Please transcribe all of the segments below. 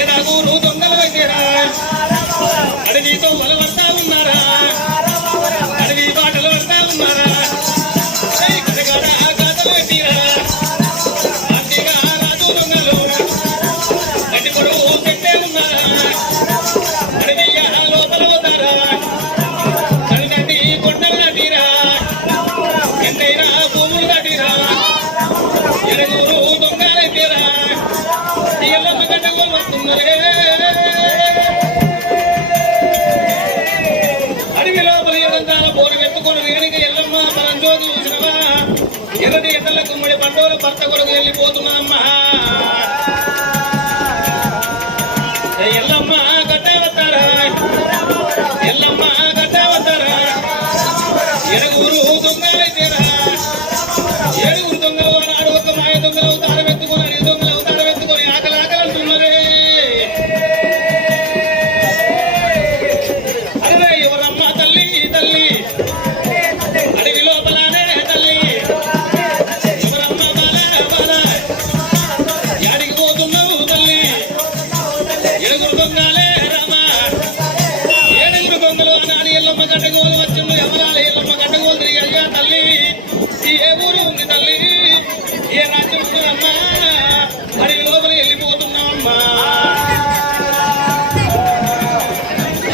ఏడాగూరు దొంగలు వచ్చారా అడవితో బలపడతా ఉన్నారా అడవి బాటలు పడతా ఉన్నారా కడగడ గాథలు పెట్టిరా అంతేగా రాజు దొంగలు గడ్డి పొడవు పెట్టే ఉన్నారా అడవి లోపల పోతారా కడగండి కొండలు దాటిరా ఎంతైనా భూములు దాటిరా ఎడగూరు దొంగలైతేరా ఎల్లమ్మ గడ్డకు వస్తున్నదే అడవి లోపల ఎడంతాల బోరు ఎత్తుకుని వేడికి ఎల్లమ్మ మనం జ్యోతి చూసినవా ఎర్రటి ఎద్దల గుమ్మడి పండుగలు భర్త కొడుకు వెళ్ళిపోతున్నామ్మా ఎల్లమ్మ గడ్డ వస్తారా ఎల్లమ్మ గడ్డ వస్తారా ఎడగూరు దొంగలైతేరా ఏడుగురు దొంగలు నాడు ఒక మాయ దొంగలు తాళం ఎత్తుకుని అడిగి దొంగలు తాళం ఎత్తుకొని ఆకలి ఆకలి అంటున్నదే అరే ఎవరమ్మా తల్లి తల్లి అడవి లోపలనే తల్లి ఎవరమ్మా బాల బాల యాడికి పోతున్నావు తల్లి ఏడుగురు దొంగలే రామా ఏడుగురు దొంగలు నాని ఎల్లమ్మ గడ్డగోలు వచ్చిండు ఎవరాల ఎల్లమ్మ గడ్డగోలు తిరిగి అయ్యా తల్లి ఏ ఊరు ఉంది తల్లి ఏ రాజ్యం ఉందమ్మా అడవి లోపల వెళ్ళిపోతున్నామమ్మా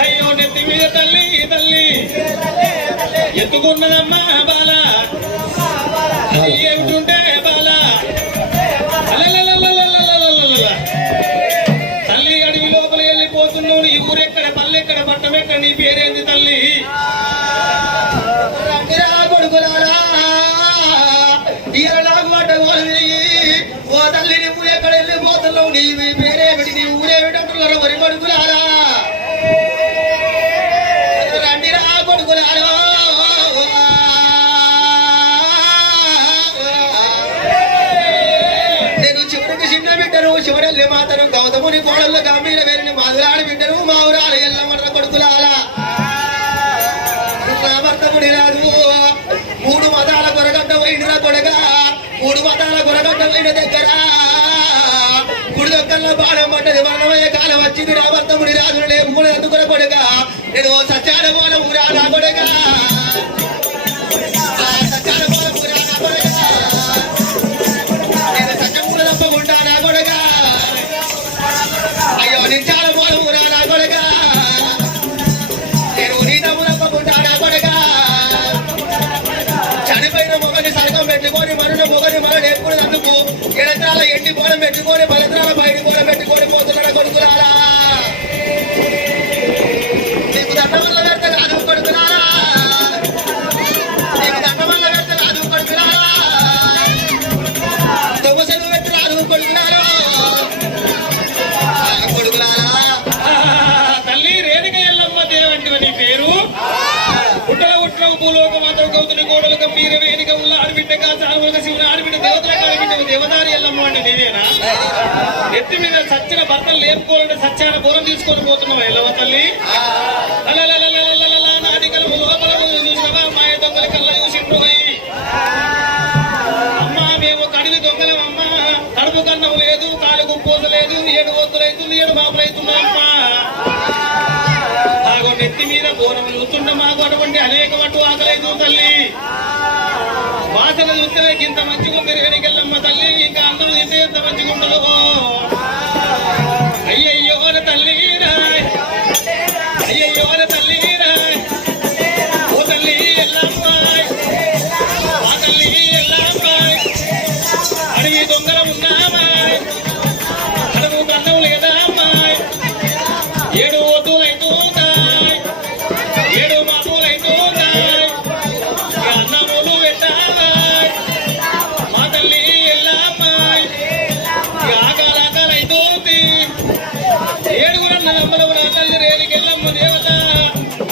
అయ్యో నెత్తి మీద తల్లి తల్లి ఎత్తుకున్నదమ్మా బాల అది ఏమిటుంటే బాల తల్లి అడవి లోపల వెళ్ళిపోతున్నావు ఈ ఊరెక్కడ పల్లెక్కడ పట్టమెక్కడ నీ పేరేంది తల్లి కొడుకులారా ఓ తల్లి నువ్వు ఎక్కడ వెళ్ళిపోతున్నావు నీ పేరేమిటి నీ ఊరేమిటంటున్నారు మరి కొడుకులారా రండిరా కొడుకులారా నేను చివరికి చిన్న బిడ్డను చివరెళ్ళి మాతను గౌతముని కోడళ్ళు గంభీర వేరిని మాదురాడి బిడ్డను మా ఊరాలు ఎల్లమన్న కొడుకులారా నా భర్తముడి రాదు మూడు మతాల కొరగడ్డ పోయిన కొడగా మూడు మతాల కొరగడ్డ పోయిన దగ్గర గుడి దొక్కల్లో బాణం పడ్డది మరణమయ్యే కాలం వచ్చింది నా భర్తముడి రాజు లేపుకుని అందుకున్న కొడగా నేను సత్యాన పోల ఊరా నా కొడగా సత్యాన పోల ఊరా నా కొడగా నేను సత్యమూల తప్పకుండా నా కొడగా అయ్యో నించాల పోల ఊరా నా కొడగా నేను నీతము తప్పకుండా నా కొడగా చనిపోయిన మొగని సరకం పెట్టుకొని మరుణ మొగని మరణ ఎప్పుడున్నందుకు ఎడతాల ఎండి పోలం పెట్టుకొని బలిద్రాల బయట పోలం పెట్టుకొని పోతున్నాడు కొడుకురాలా నీకు దండవల్ల పెడత కాదు కొడుకురాలా నీకు దండవల్ల పెడత కాదు కొడుకురాలా దొంగసెను పెట్టి రాదు కొడుకురాలా కొడుకురాలా తల్లి రేణుక ఎల్లమ్మ దేవంటివ నీ పేరు పుట్టల ఉట్ల భూలోక మాత్రం గౌతుని కోడలు గంభీర వేదిక ఉన్న ఆడబిడ్డగా సామూహిక శివుని ఆడబిడ్డ దేవతల ఆడబిడ్డ దేవదారి ఎల్లమ్మ అంటే నీదేనా ఎత్తి మీద సచ్చిన భర్తలు లేపుకోవాలంటే సత్యాన బోరం తీసుకొని పోతున్నావా ఎల్లమ్మ తల్లి నాటికల లోపల చూసినవా మాయ దొంగల కళ్ళ చూసిండ్రు అమ్మా మేము కడివి దొంగలమమ్మా కడుపు కన్నం లేదు కాలు గుప్పోస లేదు 7 ఒత్తులు అవుతుంది 7 బాబులు అవుతున్నామ్మా నెత్తి మీద బోరం చూస్తుంటే మాకు అటువంటి అనేక మట్టు ఆకలేదు తల్లి వాసన చూస్తే ఇంత మంచిగా ఉంది రేణికెళ్ళమ్మ తల్లి ఇంకా అందరూ తింటే ఎంత మంచిగా ఉండదు అయ్యయ్యో తల్లి రాయ్ అయ్యయ్యో తల్లి రాయ్ ఓ తల్లి ఎల్లమ్మాయ్ ఆ తల్లి ఎల్లమ్మాయ్ అడవి దొంగల ఉన్నామాయ్ అడవు కన్నం లేదా అమ్మాయ్ 7 ఒత్తులు అవుతున్నాయి 7 మామూలు అవుతున్నాయి అన్నములు పెట్టామాయ్ మా తల్లి ఎల్లమ్మాయ్ ఆకలి ఆకలి అవుతుంది 7 అన్నదమ్మలు నా తల్లి రేణికి ఎల్లమ్మ దేవత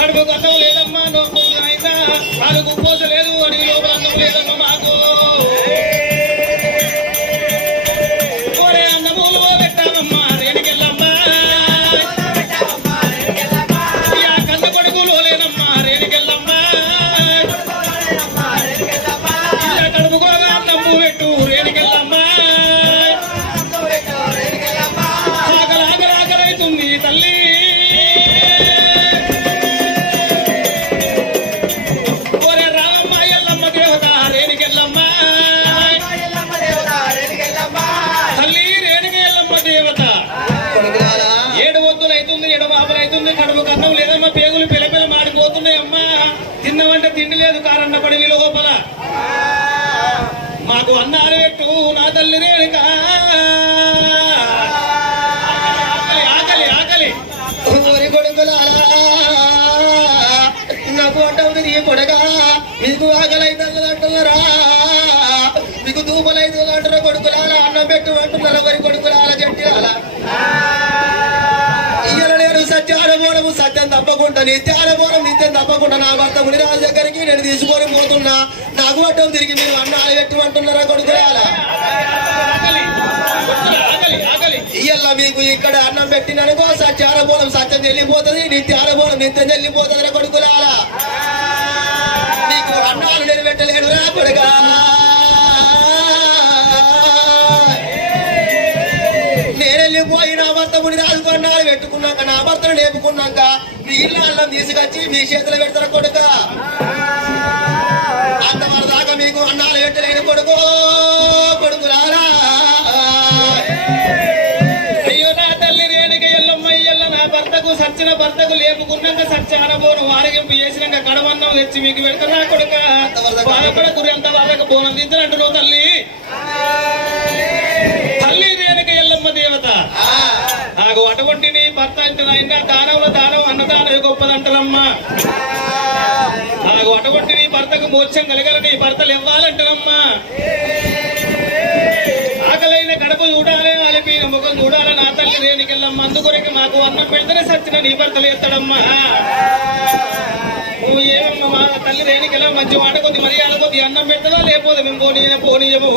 అడుగు కన్నం లేదమ్మా నొప్పు అయినా నాలుగు పోసలేదు అడిగి లోపల అన్నం లేదమ్మ మాకు అన్నములు పెట్టామమ్మా రేణికి ఎల్లమ్మ పెట్టు రేణికెళ్ళమ్మా ఆకలి ఆకలి కడుపు కన్నం లేదమ్మా, పేగులు పిలపిల మాడిపోతున్నాయమ్మా, తిన్నవంటే తిండి లేదు, కారన్న పడి లోపల మాకు అన్నాలు పెట్టు నా తల్లి రేణుక. ఆకలి ఆకలి ఊరి కొడుకులారా నాకు అంటవుతుంది నీ కొడగా, మీకు ఆకలైతుంది అంటున్నారా, మీకు దూపలైతుంది అంటున్న కొడుకులారా, అన్నం పెట్టు అంటున్నారా మరి కొడుకులారా జట్టిలారా. ఇయ్యాల నేను సత్యానుభవము సత్యం తప్పకుండా, నిత్యానుభవం నిత్యం తప్పకుండా నా భర్త మునిరాజు దగ్గరికి నేను తీసుకొని పోతున్నా, నాకు అడ్డం తిరిగి మీరు అన్నాలు పెట్టు అంటున్నారా కొడుకులారా. ఇయ్యల్లా మీకు ఇక్కడ అన్నం పెట్టిననుకో సత్యానుభవం సత్యం చెల్లిపోతుంది, నిత్యానుభవం నిత్యం చెల్లిపోతుంది కొడుకులారా. నీకు అన్నాలు నిలబెట్టలేడు రా కొడుగా. నేనెళ్ళిపోయి నా భర్త ముని రాజుకు అన్నాలు పెట్టుకున్నాక, నా భర్తను లేపుకున్నాక మీ ఇళ్ళ అన్నం తీసుకొచ్చి మీ చేతులు పెడతారు కొడుక. అంతవరకు దాకా మీకు అన్నాలు పెట్టలేని కొడుకు కొడుకులారా. సచ్చిన భర్తకు లేపుకున్నాక సత్యానుభవం ఆరోగ్యం చేసినాక కడవన్నం తెచ్చి మీకు పెడతారా కొడుక. బాధపడకురు ఎంత వాళ్ళకి బోనం దించినట్టు తల్లి. తల్లి రేణుక ఎల్లమ్మ దేవత. నాకు అటువంటి నీ భర్త అంటున్నా దానంలో దానం అన్నదానం గొప్పదంటారమ్మా. నాకు అటువంటి నీ భర్తకు మోక్షం కలగల, నీ భర్తలు ఇవ్వాలంటారమ్మా. ఆకలైన కడుపు చూడాలి, అలిపిన ముఖం చూడాలి నా తల్లి రేణుకెళ్ళమ్మ. అందుకొరకు మాకు అన్నం పెడితేనే సచ్చిన నీ భర్తలు ఎత్తాడమ్మా. నువ్వు ఏమమ్మా మా తల్లి రేణుకెళ్ళ మంచి వాడకొద్ది మర్యాద కొద్ది అన్నం పెడతావా, లేకపోతే మేము పోనీయము.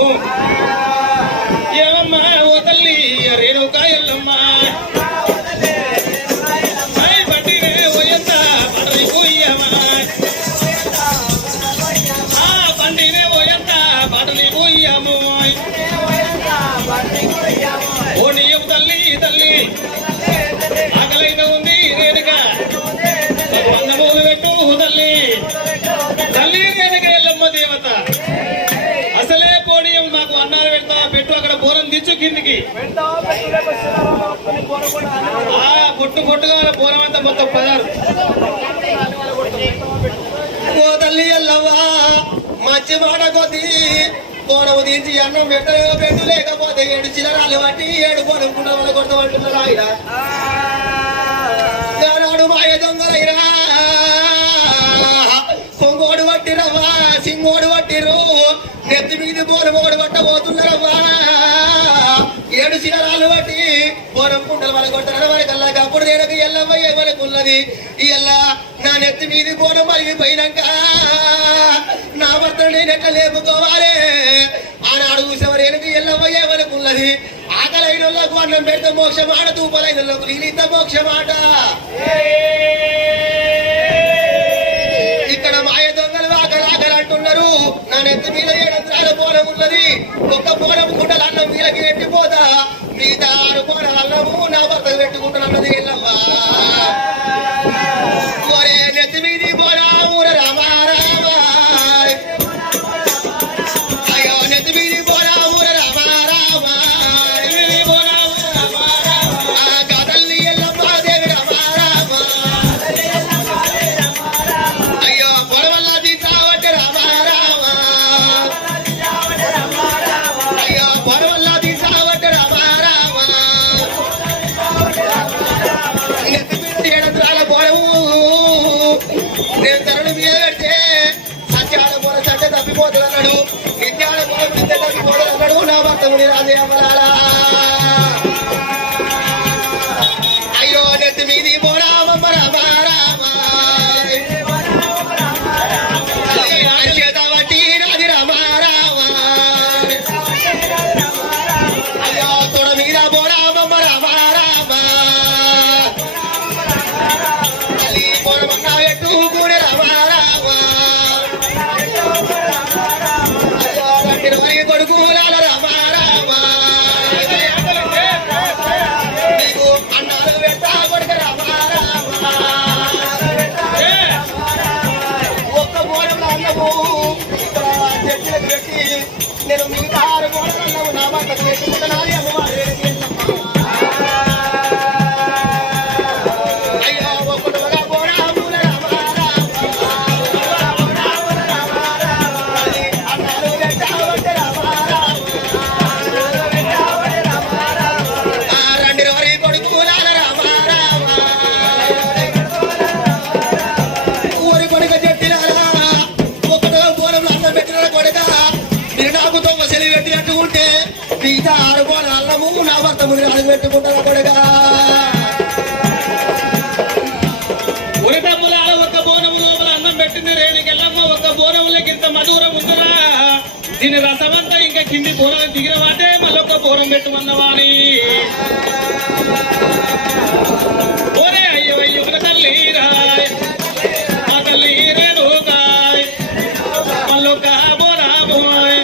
ఏమమ్మా ఓ తల్లి రేణుక ఎల్లమ్మ. బండినే పోయంత పడవి పోయమ్మా, బండినే పోయంత పడవి పోయము. ఓనియం తల్లి తల్లి ఆకలైన ఉంది రేణుక, అన్నమూలు పెట్టు తల్లి. తల్లి రేణుక ఎల్లమ్మ దేవత. అసలే పోనీయం మాకు అన్నాలు పెడతా పెట్టు, అక్కడ బోరం దిచ్చు కిందికి. పొట్టు పొట్టుగా బోరం అంతా మొత్తం పదారు. ఓ తల్లి ఎల్లవ్వా మంచి మాట కొద్ది పోనము తీసి అన్నం పెట్టలేదో పెట్టు, లేకపోతే 7 చిలరాలు బట్టి 7 పోనుకుంటా వాళ్ళ కొడతామంటున్నారు ఆయన. నాడు మాయ దొంగలైరా, కొంగోడు పట్టిరవ్వా, సింగోడు పట్టిరు, నెత్తి మీది పోనమోడు పట్టబోతున్నారవ్వా. 7 చిలరాలు బట్టి పోనం కుంటలు వాళ్ళ కొట్టారు వరకల్లా. అప్పుడు నేను ఎల్లమ్మ ఎవరికి ఇయ్యల్లా నా నెత్తి మీది పోనం మరిగిపోయినాక నా భర్త నేను ఎట్లా లేపుకోవాలి. ఆనాడు చూసేవారు ఎల్లమ్మ ఎవరికి ఆకలైన వాళ్ళకు అన్నం పెడితే మోక్షమాట, తూపలైన వాళ్ళకు నీలిత మోక్షమాట. ఇక్కడ మాయ దొంగలు ఆకలి అంటున్నారు. నా నెత్తి మీద 7 అంతరాల పోనం ఉన్నది, ఒక్క పోనం కుండలు అన్నం వీళ్ళకి పెట్టిపోతా, మిగతా 6 పోనాల అన్నము నా భర్తకు పెట్టుకుంటాను అన్నది ఎల్లమ్మ. ఒరే నెత్తి మీది పోనా ఊర రామారామ, అయ్యో నెత్తి మీది పోనా ఊర రామారామ, కదల్ని ఎల్లమ్మ దేవి రామారామ, అయ్యో పొడవల్లా తీసావట్టే రామారామ, అయ్యో పొడవల్లా తీసావట్టే రామారామ. నెత్తి మీద 7 అంతరాల పోనము నేను తరుణి మీద పెడితే సత్యాల పోల సత్య తప్పిపోతున్నాడు, నిత్యాల పోల నిత్య తప్పిపోతున్నాడు నా భర్త ముని రాజే అమలారా. అయ్యో నెత్తి మీది పోరామమ్మ రామారామ, చేత వట్టి రాది రామారామ, అయ్యో తొడ మీద పోరామమ్మ రామారామ, తల్లి పోరమన్నా పెట్టుకునే రామారామ, అయ్యో రండి కొడుకులాల రామారామ. భర్త ముందు అడుగు పెట్టుకుంటారా కొడుగా ఒరి తమ్ములాల ఒక్క బోనం లోపల అన్నం పెట్టింది రేణికెళ్ళమ్మ ఒక్క బోనంలోకి ఇంత మధురం ఉందిరా దీని రసమంతా ఇంకా కింది బోనం దిగిన వాటే మళ్ళొక్క బోనం పెట్టుమన్నవాని ఓరే అయ్యో అయ్యో తల్లి రాయ్ మా తల్లి రేణుకాయ్ మళ్ళొక్క బోనామోయ్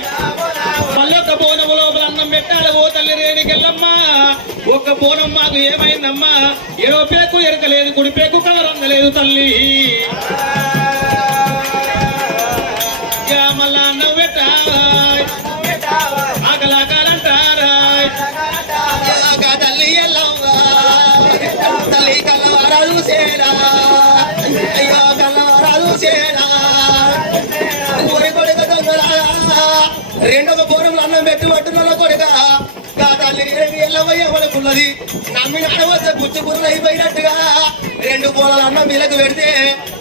మళ్ళొక్క బోనం లోపల అన్నం పెట్టాలి ఓ తల్లి రేణికెళ్ళమ్మ ఒక్క బోనం మాకు ఏమైందమ్మా ఎడవ పేకు ఎరకలేదు కుడి పేకు కలర్ అందలేదు తల్లి మళ్ళా అన్నం పెట్టాయ్ ఆకలాకాలంటారాయ్ తల్లి తల్లి కల్లవారాలు సేనా అయ్యో కల్లవారాలు సేనా ఊరి కొడుక దొంగలారా రెండవ బోనంలో అన్నం పెట్టుబట్టున్న కొడుక తల్లి ఎల్లవయ్య మనకున్నది నమ్మిన అడవద్ద గుచ్చుకుర్రలు అయిపోయినట్టుగా రెండు బోనాలు అన్నం వీళ్ళకు పెడితే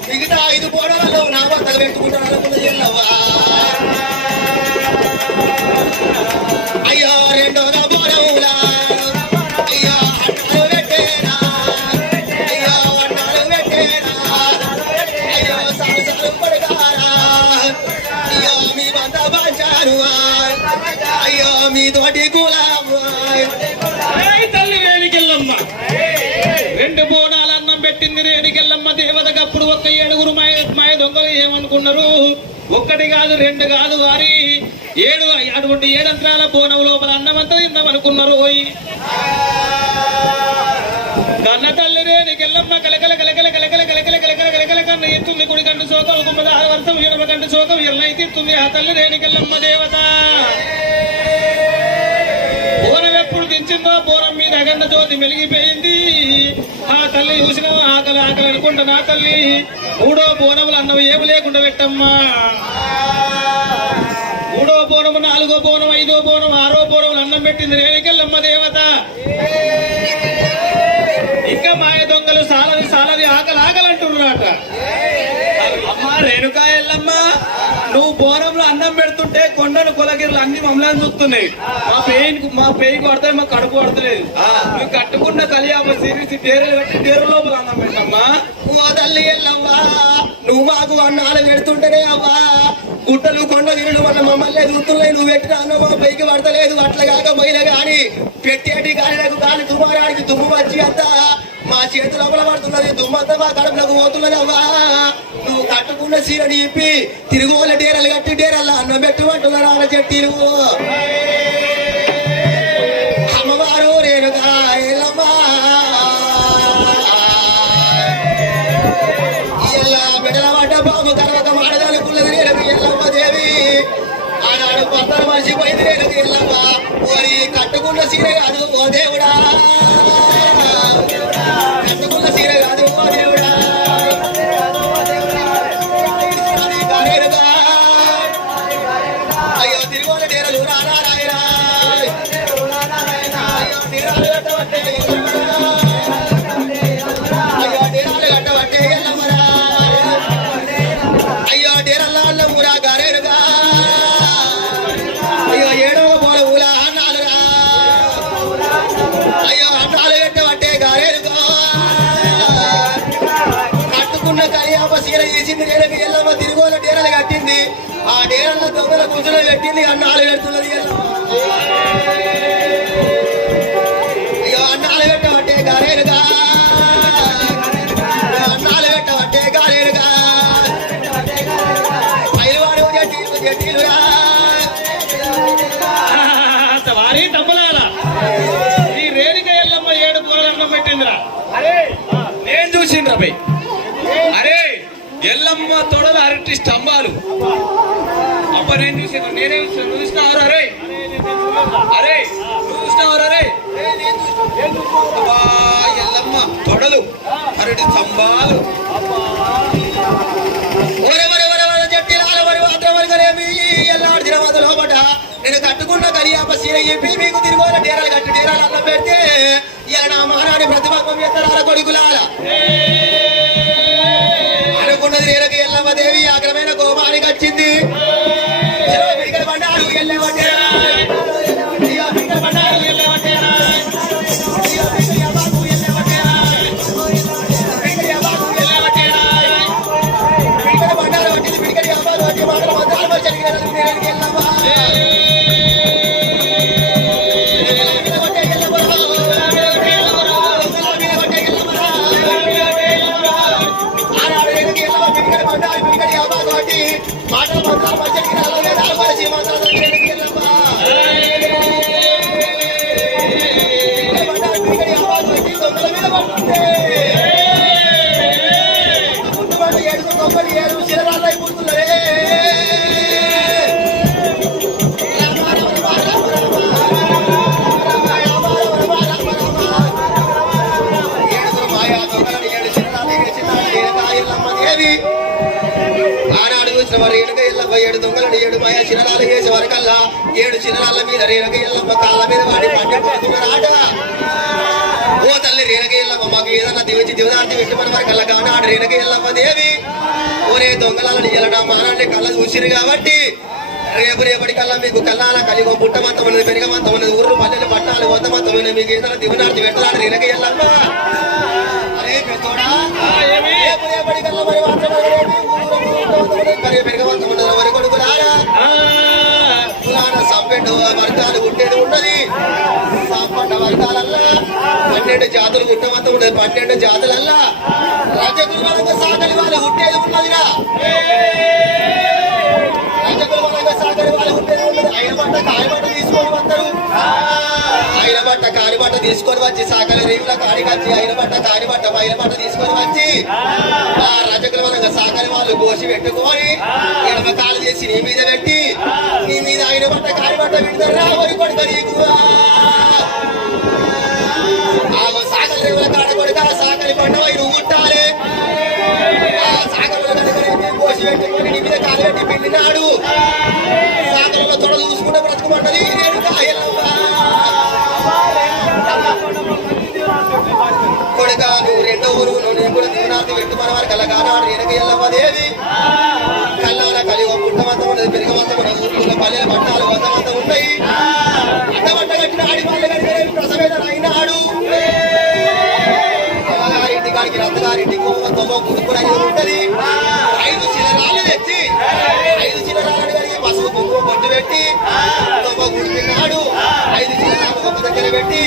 మిగతా 5 బోనాలలో నా వద్దకు పెట్టుకుంటాను అనుకున్నది ఎల్లవ్వా అయ్యో రెండోగా బోనములా అయ్యో అన్నాలు పెట్టేనా అయ్యో అన్నాలు పెట్టేనా అయ్యో సాలు పడగారా అయ్యో మీ వంద పంచారు అయ్యో మీ తోటి కూలమ్మ తల్లి రేణికెళ్ళమ్మ 2 బోనాలు అన్నం పెట్టింది రేణికెళ్ళమ్మ దేవతకు అప్పుడు ఒక్క 7 మాయ దొంగలు ఏమనుకున్నారు ఒక్కటి కాదు 2 కాదు వారి 7 అటువంటి 7 అంతరాల బోనం లోపల అన్నం అంతా తిందామనుకున్నారు కన్న తల్లి రేణికెళ్ళమ్మ కలకల కలకల కలకల కలకల కలకల కలకల కన్న ఎత్తుంది కుడి కంటి శోకం 96 వర్షం 20 కంటి శోకం ఎల్లైతే ఎత్తుంది ఆ తల్లి రేణికెళ్ళమ్మ దేవత బోనం ఎప్పుడు దించిందో బోనం మీద అగండ జ్యోతి మెలిగిపోయింది ఆ తల్లి చూసిన ఆకలి ఆకలి అనుకుంటా నా తల్లి 3వ బోనములు అన్నం ఏమి లేకుండా పెట్టమ్మా 3వ బోనము 4వ బోనం 5వ బోనం 6వ బోనం అన్నం పెట్టింది రేణికెళ్ళమ్మ దేవత ఇంకా మాయ దొంగలు సాలది ఆకలి ఆకలి అంటున్నారట అమ్మా రేణుకా ఎల్లమ్మ నువ్వు బోనంలో అన్నం పెడుతుంటే కొండలు కొలగిర్లు అన్ని మమ్మల్ని చూస్తున్నాయి మా పేయికి పడతాయి మా కడుపు పడతలేదు నువ్వు కట్టుకున్న కలియాప సిరిసి డేరలు పెట్టి డేర లోపల అన్నం పెట్టమ్మా ఓ తల్లి ఎల్లవ్వా నువ్వు మాకు అన్నాలు పెడుతుంటేనే అవ్వా గుట్టలు కొండగిరులు మన మమ్మల్ని చూస్తున్నాయి నువ్వు పెట్టిన అన్నం మా పైకి పడతలేదు అట్లా కాకపోయినా గాని పెట్టేటి గాలిలకు గాలి దుమారానికి దుమ్ము వచ్చి అంతా మా చేతులు అమల పడుతున్నది దుమ్మంతా మా కడుపులకు పోతున్నది అవ్వా నువ్వు కట్టుకున్న చీరని ఇప్పి తిరుగుల డేరలు కట్టి డేరల్లా అన్నం పెట్టుమంటున్నారు ఆడ చెట్టీలు అమ్మవారు రేణుగా ఎల్లమ్మా బిడ్డల పడ్డ బాబు తర్వాత మాడదానుకున్నది రేణుకు ఎల్లమ్మ దేవి ఆనాడు పక్కన మర్చిపోయింది రేణుకు ఎల్లమ్మ ఓరి కట్టుకున్న చీర కాదు ఓ దేవుడా కట్టుకున్న చీర కాదు ఓ దేవుడా అయ్యో తిరుగుల డేరలు రానారాయణ అయ్యో తీరాలు కట్టబట్టే అయ్యో డేరాలు కట్టబట్టే ఎల్లమ్మరా అయ్యో డేరల్ల ఊరా గారేరుగా అయ్యో 7వ బోన ఊలా అన్నాలురా అయ్యో అన్నాలు కట్టబట్టే గారేరుగా కట్టుకున్న కలియాప సీర చేసింది రేణుకి ఎల్లమ్మ తిరుగుల డేరలు కట్టింది ఆ డేరల్ల దొంగల కూతురు పెట్టింది అన్నాలు పెడుతున్నది అయ్యో అన్నాలు పెట్టబట్టే గారేరుగా అన్నాలు పెట్టబట్టే గారేరుగా ఐవాడు జట్టీలురా వారి తమ్ములాల ఈ రేణిక ఎల్లమ్మ 7 బోనాలు అన్నం పెట్టిందిరా నేను చూసిండ్రా భయ్ అరే ఎల్లమ్మ తొడలు అరటి స్తంభాలు అప్ప నేను చూసాను నేనే చూసాను చూసినావు అరే అరే నువ్వు చూసినావు అరే ఎల్లమ్మ తొడలు అరటి స్తంభాలు నేను కట్టుకున్న కలియాప సీర చెప్పి మీకు తిరుగుల డేరాలు కట్టి డేరాలు అన్నం పెడితే ఇలా నా మహారాణి ప్రతిభావం ఎత్తరాల కొడుకులాల అనుకున్నది రేణుకి ఎల్లమ్మ దేవి అగ్రమైన కోపానికి వచ్చింది బండారు ఎల్లే ఏడు శిలరాళ్ళు అయిపోతున్నారే ఆనాడు వచ్చిన రేణుక ఎల్లమ్మ 7 దొంగలను 7 మాయా చిన్నరాలు చేసే వరకల్లా 7 చిన్నరాళ్ళ మీద రేణుక ఎల్లమ్మ కాళ్ళ మీద వాడి పండిపోతున్నారాట. ఓ తల్లి రేణుక ఎల్లమ్మ మాకు ఏదన్నా దివించి దివదార్తి విషయమని వరకల్లా కానాడు రేణుక ఎల్లమ్మ దేవి ఓరే దొంగలను ఎల్లడా మానాన్ని కళ్ళ చూసిరు కాబట్టి రేపటి కల్లా మీకు కల్లాల కలిగో పుట్టమంతం ఉన్నది పెరిగమంతం ఉన్నది ఊరు పల్లెలు పట్టాలు వద్దమంతం ఉన్నది మీకు ఏదైనా దివనార్తి పెట్టాలని రేణుక ఎల్లమ్మ అరే పెద్దోడా రేపటి కల్లా మరి వరి కొడుకులారా సంపెండు వర్గాలు పుట్టేది ఉన్నది సంపండ వర్గాలల్లా 12 జాతులు పుట్టమంత ఉన్నది 12 జాతులల్లా రజకుల వరంగా సాగలి వాళ్ళు పుట్టేది ఉన్నదిరా రజకుల వరంగా సాగలి వాళ్ళు పుట్టేది ఉన్నది. ఆయన బట్ట కాయబట్ట తీసుకొని వస్తారు ఆయన బట్ట కానిబట్ట తీసుకొని వచ్చి సాకలి రేవుల కాడికొచ్చి ఆయన బట్ట కానిబట్ట బయల బట్ట తీసుకొని వచ్చి ఆ రజకుల వరంగా సాకలి వాళ్ళు కోసి పెట్టుకొని ఎడమ కాలు చేసి నీ మీద పెట్టి నీ మీద ఆయన బట్ట కానిబట్ట విడతారు రావరి కొడుక నీకు ఆ సాకలి రేవుల కాడ కొడుక సాకలి పండుగ నువ్వు ఉంటారే ఆ సాకలి కోసి పెట్టుకొని నీ మీద కాలు పెట్టి పిండినాడు సాకలిలో తొడ చూసుకుంటే బ్రతుకుమంటది కొడుక నువ్వు 2వ ఊరు నేను కూడా దివనార్తి పెట్టు మన వారికి అలా కానాడు రేణుక ఎల్లమ్మ దేవి కల్లాల కలిగ పుట్టమంతం ఉన్నది పెరిగమంతం ఉన్నది ఊర్లో పల్లెల పట్టాలు వందమంతం ఉన్నాయి అడ్డమంట కట్టిన ఆడి వాళ్ళు కనుక ప్రసవేదన అయినాడు అమ్మగారింటి కాడికి రత్తగారింటికి తొమ్మ గుడుకుని అనేది ఉంటది 5 చిన్నరాళ్ళు తెచ్చి 5 చిన్నరాళ్ళని కడిగి పసుపు కుంకుమ బొట్టు పెట్టి తొమ్మ గుడిపినాడు 5 చిన్నరాళ్ళు గొప్ప దగ్గర పెట్టి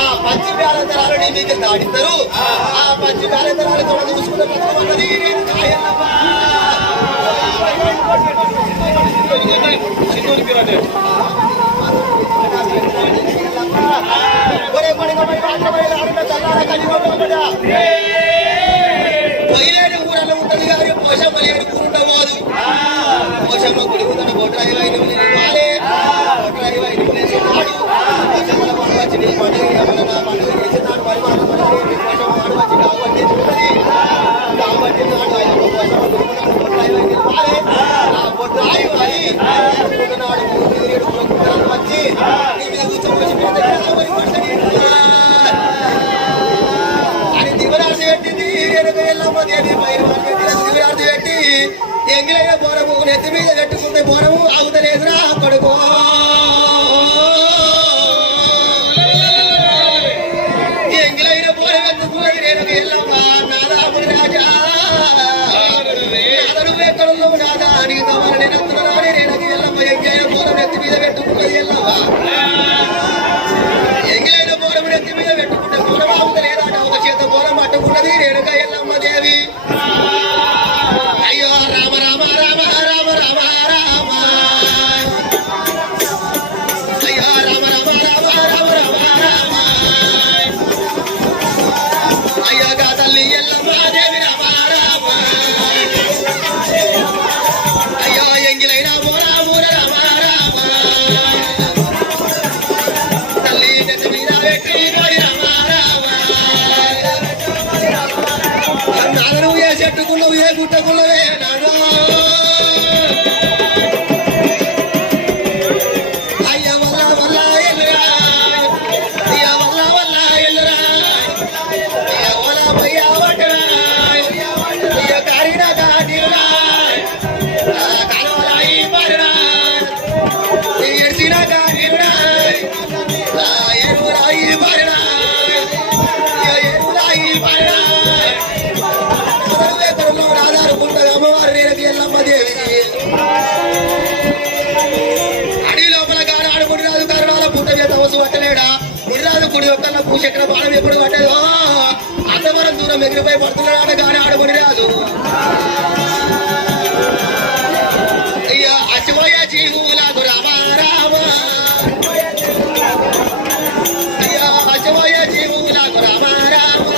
ఆ పంచి బ్యాలంతరాలని మీకు దాడిస్తారు ఆ పంచి బ్యాలంతరాలు తొడ చూసుకున్న బతుకమన్నది పొయ్యిలేని ఊరలో ఉంటది కానీ పోషమ్మ లేని ఊరుండబోదు పోషమ్మ గుడి ముందర బొట్రాయి వైను నిలవాలి బొట్రాయి వైను నిలిచినాడు పోషమ్మల పండు వచ్చి నీ పండుగ ఎవరైనా పండుగ చేసినాడు పరిమాణం పోషమ్మ వాడు వచ్చి కాబట్టి ఉన్నది కాబట్టి నాడు ఆయన పోషమ్మ గుడి ముందర బొట్రాయి వైను నిలవాలి ఆ బొట్రాయి వై నాడు 3 కిలోమీటర్లు వచ్చి నీ మీద కూర్చోవచ్చి అని దివరాశి పెట్టింది రేణుక ఎల్లమ్మ దేవి పైన దివరాశి పెట్టి ఎంగిలైన బోరము నెత్తి మీద పెట్టుకుంటే బోరము ఆగుతలేదురా కొడుకో ఎంగిలైన బోరం ఎత్తుకున్నది రేణుక ఎల్లమ్మ నాదాముడి రాజా నాదను ఎక్కడుల్లో నాదా నీతో వాళ్ళని నత్తున్నాడే రేణుక ఎల్లమ్మ ఎంగిలైన బోరం నెత్తి మీద పెట్టుకున్నది ఎల్లమ్మ ఎంగిలైన బోరం నెత్తి మీద పెట్టుకుంటే బోరం ఆగుతలేదాట ఒక చేత బోరం పట్టుకున్నది రేణుక ఎల్లమ్మ దేవి అయ్యో రామ రామ రామ రామ రామ రామ అయ్యో రామ రామ రామ రామ రామ రామ అయ్యో గా తల్లి ఎల్లమ్మ దేవి రామ రామ అయ్యో ఎంగిలైన బోరాము రామ రామ తల్లి నెత్తి మీద పెట్టి రామ రామ నాదను ఏ చెట్టుకున్నావు ఏ గుట్టకున్నవే నాదా అయ్య వల్ల వల్ల ఎల్లురా అయ్య వల్ల వల్ల ఎల్లురా అయ్య వల్ల భయ్య వట్టరా అయ్య కారినా కాటిరా కాలవలాయి పడరా ఏడ్చినా కాటిరా ఎరువురాయి పడరా ఎరువురాయి పడరా ఆధారకుంటది అమ్మవారు రేణుక ఎల్లమ్మ దేవి అడవి లోపల గాని ఆడుకుని రాదు కరుణాల పుట్ట చేత వసు పట్టలేడా నిర్రాదు కుడి ఒక్కల పూశెక్కన బాణం ఎప్పుడు పట్టేదో అంతవరం దూరం ఎగిరిపోయి పడుతున్నాడు గాని ఆడుకుని రాదు అయ్యా అచ్చిపోయే జీవులకు రామ రామ అయ్యా అచ్చిపోయే జీవులకు రామ రామ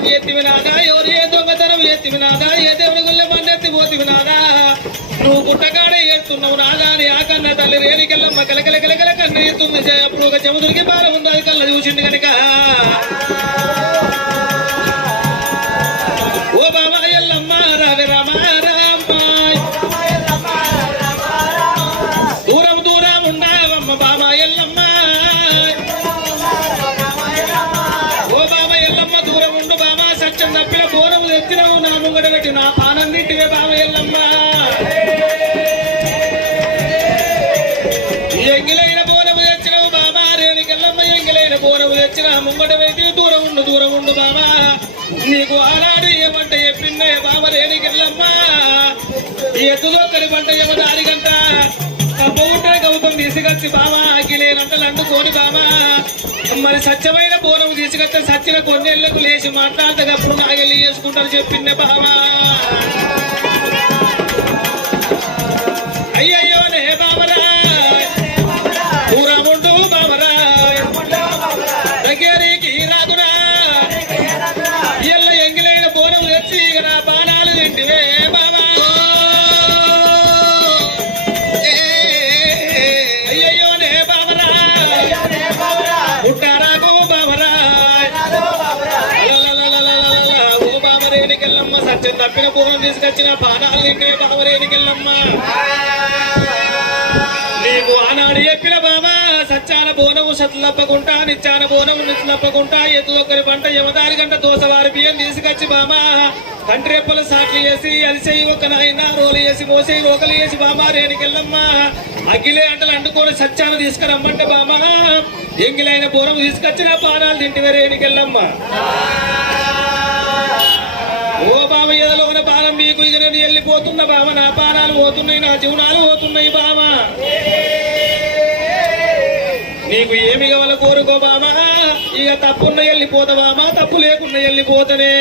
పని ఎత్తివి నాదా ఎవరు ఏ దొంగతనం ఎత్తివి నాదా ఏ దేవుని గుళ్ళ మన్నెత్తి పోతివి నాదా నువ్వు పుట్టగాడే ఎత్తున్నావు నాదా అని ఆ కన్న తల్లి రేణికెళ్ళమ్మ కలకల కలకల కన్న ఎత్తుంది అప్పుడు ఒక చెముదురికి బాల ఉంది అది కళ్ళ చూసిండు కనుక ఓ బాబా ఎల్లమ్మ రావే రామ రామ దూరం దూరం ఉండవమ్మ బాబా ఎల్లమ్మ ఓ బాబా ఎల్లమ్మ దూరం ఉండు బాబా సత్యం తప్పిన బోరం ఎత్తినవు నా ముంగడ పెట్టి నా పానం తిట్టివే బాబా ఎల్లమ్మ ఎంగిలైన బోనము తెచ్చినవు బాబా రేణికెళ్ళమ్మ ఎంగిలైన బోనము తెచ్చిన ముంగట పెట్టి దూరం ఉండు బాబా నీకు ఆనాడు ఏమంట చెప్పిందే బాబా రేణికెళ్ళమ్మ ఎత్తుదో కరి పంట ఏమో దారిగంట కప్పగుంటే గౌతం తీసుకొచ్చి బాబా అగ్గిలేనంటలు అంటుకోని బాబా మరి సత్యమైన బోనం తీసుకొస్తే సచ్చిన కొన్నేళ్లకు లేచి మాట్లాడతగప్పుడు నాగెళ్ళి చేసుకుంటారు చెప్పిందే బాబా అయ్యయ్యో నే బాబరా దూరముండు బాబరా దగ్గరికి రాదురా ఎల్ల ఎంగిలైన బోనం తెచ్చి ఇక నా బాణాలు తింటివే బాబా అయ్యయ్యో నే బాబరా పుట్టారాకు బాబరా ఓ బాబరేనికెళ్ళమ్మ సత్యం తప్పిన బోనం తీసుకొచ్చిన బాణాలు తింటే బాబరేనికెళ్ళమ్మ నీకు ఆనాడు చెప్పిన బాబా సచ్చాన బోనము సత్తులప్పకుంటా నిచ్చాన బోనము నిచ్చులప్పకుంటా ఎత్తు ఒకరి పంట యమదారి గంట దోసవారి బియ్యం తీసుకొచ్చి బాబా కంట్రేప్పలు సాట్లు వేసి అలిసేయి ఒక నాయన రోలు వేసి మోసేయి రోకలు వేసి బాబా రేణికెళ్ళమ్మ అగ్గిలే అంటలు అంటుకొని సచ్చాన తీసుకురమ్మంటే బాబా ఎంగిలైన బోనము తీసుకొచ్చిన పానాలు తింటివే రేణికెళ్ళమ్మ ఓ బాబ ఎదలోన పానం మీకు ఇక నేను వెళ్ళిపోతున్నా బాబ నా పానాలు పోతున్నాయి నా జీవనాలు పోతున్నాయి బాబా నీకు ఏమి కావాల కోరుకో బాబా ఇక తప్పున్న వెళ్ళిపోతా బాబా తప్పు లేకుండా వెళ్ళిపోతనే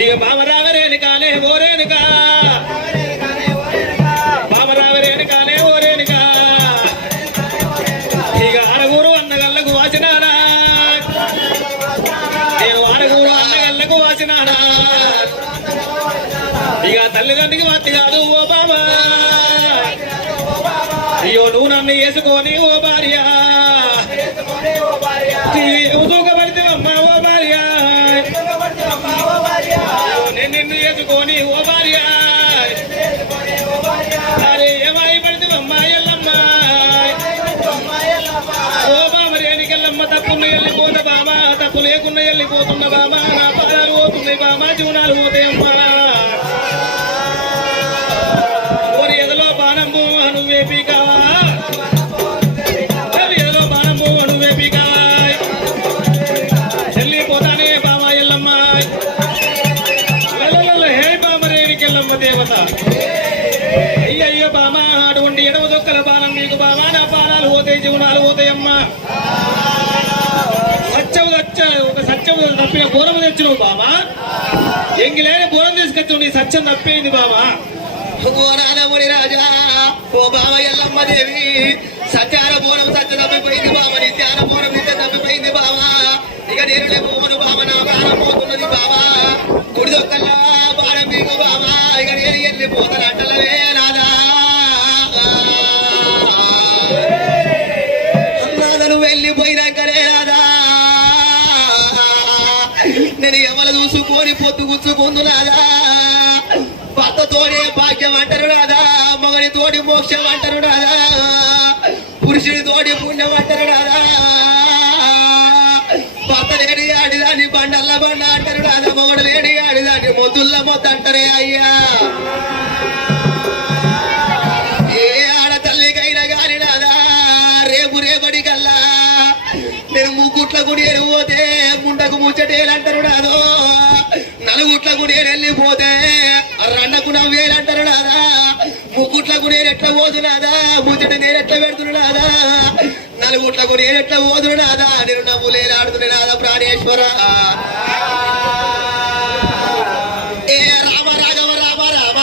ఇక బాబ రావరేనికానే ఓరేనికా బాబ రావరేనికానే ఓరేనికా ఇక అరగూరు అన్నగల్లకు వాచినారా నేను అరగూరు అన్నగల్లకు వాచినారా ఇక తల్లిదండ్రికి మత్తి కాదు ఓ బాబా అయ్యో నువ్వు నన్ను వేసుకొని ఓ భార్య తూకబడితే అమ్మా ఓ భార్య నేను నిన్ను వేసుకొని ఓ భార్య అరే ఏమాయి పడితే అమ్మా ఎల్లమ్మ ఓ బాబా రేణికెళ్ళమ్మ తప్పున్న వెళ్ళిపోతా బాబా తప్పు లేకుండా వెళ్ళిపోతున్నా బాబా నా పాదాలు పోతున్నాయి బాబా జీవనాలు పోతాయి అమ్మా ఓరి ఎదలో బాణము నువ్వే పీకా ఎదలో బాణము నువ్వే పీకా వెళ్ళిపోతానే బాబా ఎల్లమ్మ హే బాబా రేణికెళ్ళమ్మ దేవత అయ్యయ్యో బాబా అటువంటి ఎడవ దొక్కల బాణం నీకు బాబా నా పానాలు పోతాయి జీవనాలు పోతాయమ్మా ఒక సత్యం తప్పిన బోనం తెచ్చినావు బాబా ఎంగిలేని బోనం తీసుకొచ్చావు నీ సత్యం తప్పేయింది బాబా ఓ నానముని రాజా ఓ బావ ఎల్లమ్మ దేవి సత్యాన బోనం సత్య తప్పిపోయింది బావ నిత్యాన బోనం నిత్య తప్పిపోయింది బావా ఇక నేను లేకపోను బావ నా ప్రాణం పోతున్నది బావా గుడిదొక్కల్లా బాణం మీకు బావా ఇక నేను వెళ్ళిపోతాను అంటలవే నాదా నాదను వెళ్ళిపోయినాకనే నాదా నేను ఎవరు చూసుకొని పొద్దు గుచ్చుకుందు నాదా భర్తతోనే భాగ్యం అంటారు రాదా మగని తోటి మోక్షం అంటారు రాదా పురుషుని తోటి పుణ్యం అంటారు రాదా భర్త లేని ఆడిదాన్ని బండల్ల బండ అంటారు రాదా మొగడు లేని ఆడిదాన్ని మొద్దుల్ల మొద్దు అంటారే అయ్యా ఏ ఆడతల్లికైనా గాని రాదా రేపు రేపటి కల్లా నేను ముగ్గుట్లకు నేను పోతే ముండకు ముచ్చటేలంటారు రాదో నలుగుట్లకు నేను వెళ్ళిపోతే రెండకు నవ్వేలంటారు రాదా ముగ్గుట్లకు నేను ఎట్లా పోతున్నాదా ముచ్చట నేను ఎట్లా పెడుతున్నాదా నలుగుట్లకు నేను ఎట్లా పోతున్నాదా నేను నవ్వులేలాడుతున్నాదా ప్రాణేశ్వర ఏ రామ రాఘవ రామ రామ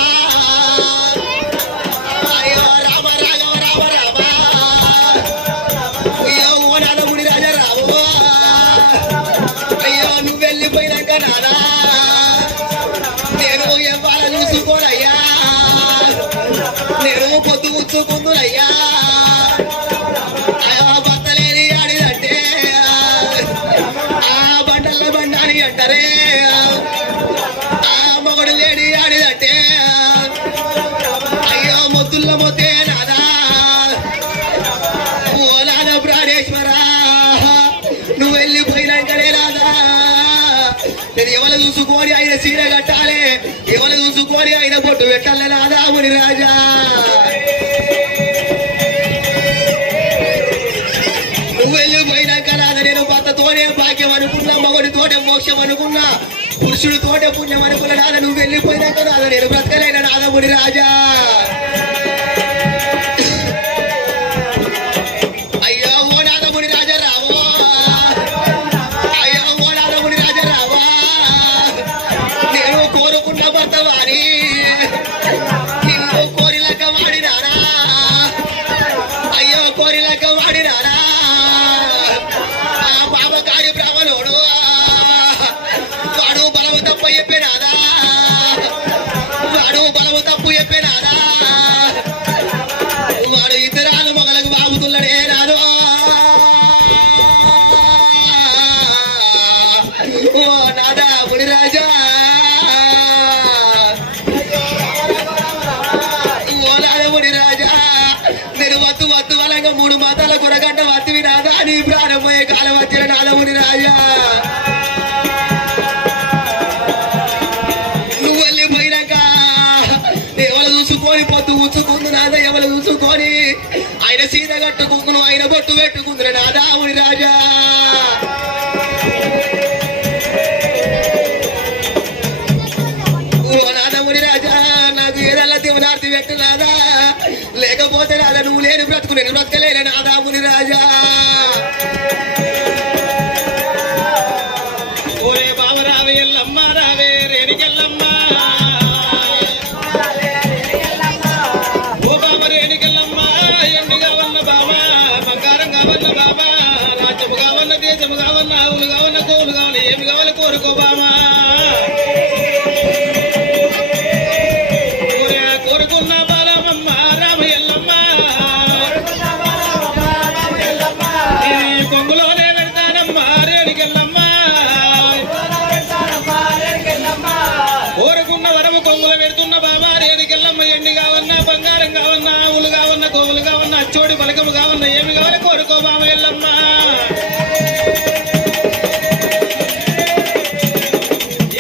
అయ్యో రామ రాఘవ రామ రామ అయ్యో ఓ నాదముడి రాజా రావు అయ్యో నువ్వే లేడి ఆడిదంటే అయ్యో మొద్దుల్ల మొద్దే నాదా ఓ నాద ప్రాణేశ్వరా నువ్వు వెళ్ళిపోయినాకనే రాదా నేను ఎవరు చూసుకొని ఆయన సీర కట్టాలి ఎవరు చూసుకొని ఆయన పొట్టు పెట్టాలి రాదా ముని రాజా నువ్వు వెళ్ళిపోయినాక రాదా నేను భర్తతోనే భాగ్యం అనుకున్నా మగడితోనే మోక్షం అనుకున్నా పురుషుడితోటే పుణ్యం అనుకున్నా రాదా నువ్వు వెళ్ళిపోయినాక రాదా నేను బ్రతకలేన రాదా ముని రాజా అయ్యా ఓ నాద ముని రాజా రావో అయ్యా ఓ నాద ముని రాజా రావా నేను కోరుకున్న భర్త వారి నిన్ను కోరిలక వాడినారా అయ్యో కోరిలక వాడినారా ఆ పాపకారి బ్రాహ్మణుడు వాడు బలవు తప్పు చెప్పినాదా వాడు బలవు తప్పు చెప్పినాదా వాడు ఇతరాలు మొగలకు బాగుతున్నాడే రాదు ఓ నాదా మునిరాజా ఓ నాద మునిరాజా నేను వద్దు వద్దు వలంగా 3 మాతాల గురగంట వత్తివి నాదా నీ ప్రాణం పోయే కాలం వచ్చిన నాద మునిరాజా నువ్వు వెళ్ళిపోయినాక ఎవరు చూసుకొని పొద్దు ఉంచుకుంది నాదా ఎవరు చూసుకొని ఆయన సీత కట్టుకుందును ఆయన బొట్టు పెట్టుకుంది నాదా మునిరాజా ఓ నాద మునిరాజా నాకు ఏదల్లా తివనార్తి పెట్టు నాదా లేకపోతే నాదా నువ్వు లేని బ్రతుకు నేను బ్రతకలేను నాదా మునిరాజా ఓరే బావ రావే ఎల్లమ్మ రావే రేణికెళ్ళమ్మ ఓ బావ రేణికెళ్ళమ్మ ఎండు కావన్న బావ బంగారం కావన్న బావ రాజ్యము కావన్న దేశము కావన్న ఆవులు కావన్న కోవులు కావాలి ఏమి కావాలి కోరుకో బావా కోరుకున్న బాలమ్మ రామ ఎల్లమ్మ కొంగులోనే పెడతానమ్మా రేణికెళ్ళమ్మ కోరుకున్న వరము కొంగులు పెడుతున్న బాబా రేణికెళ్ళమ్మ ఎండి కావన్నా బంగారం కావన్నా ఆవులు కావన్నా కోవులు కావన్నా అచ్చోడి పలకము కావన్నా ఏమి కావాలి కోరుకో బామ ఎల్లమ్మ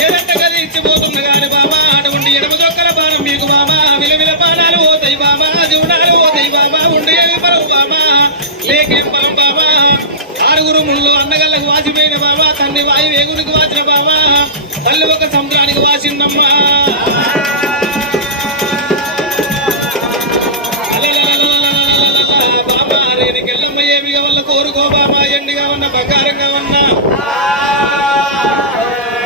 ఏదంట కది ఇచ్చిపోతుంది కాని బాబా అటువంటి ఎడమ దొక్కల బాణం మీకు బాబా విలువిల బాణాలు పోతాయి బాబా జూడాలు పోతాయి బాబా ఉండే పరవు బాబా లేకేం బాబా 6 ముళ్ళు అన్నగల్లకు వాసిపోయిన బాబా తన్ని వాయు వేగునికి వాచిన బాబా తల్లి ఒక సముద్రానికి వాసిందమ్మా బాబా రేణికెళ్ళమ్మ ఏమి వల్ల కోరుకో బాబా ఎండిగా ఉన్న బంగారంగా ఉన్నా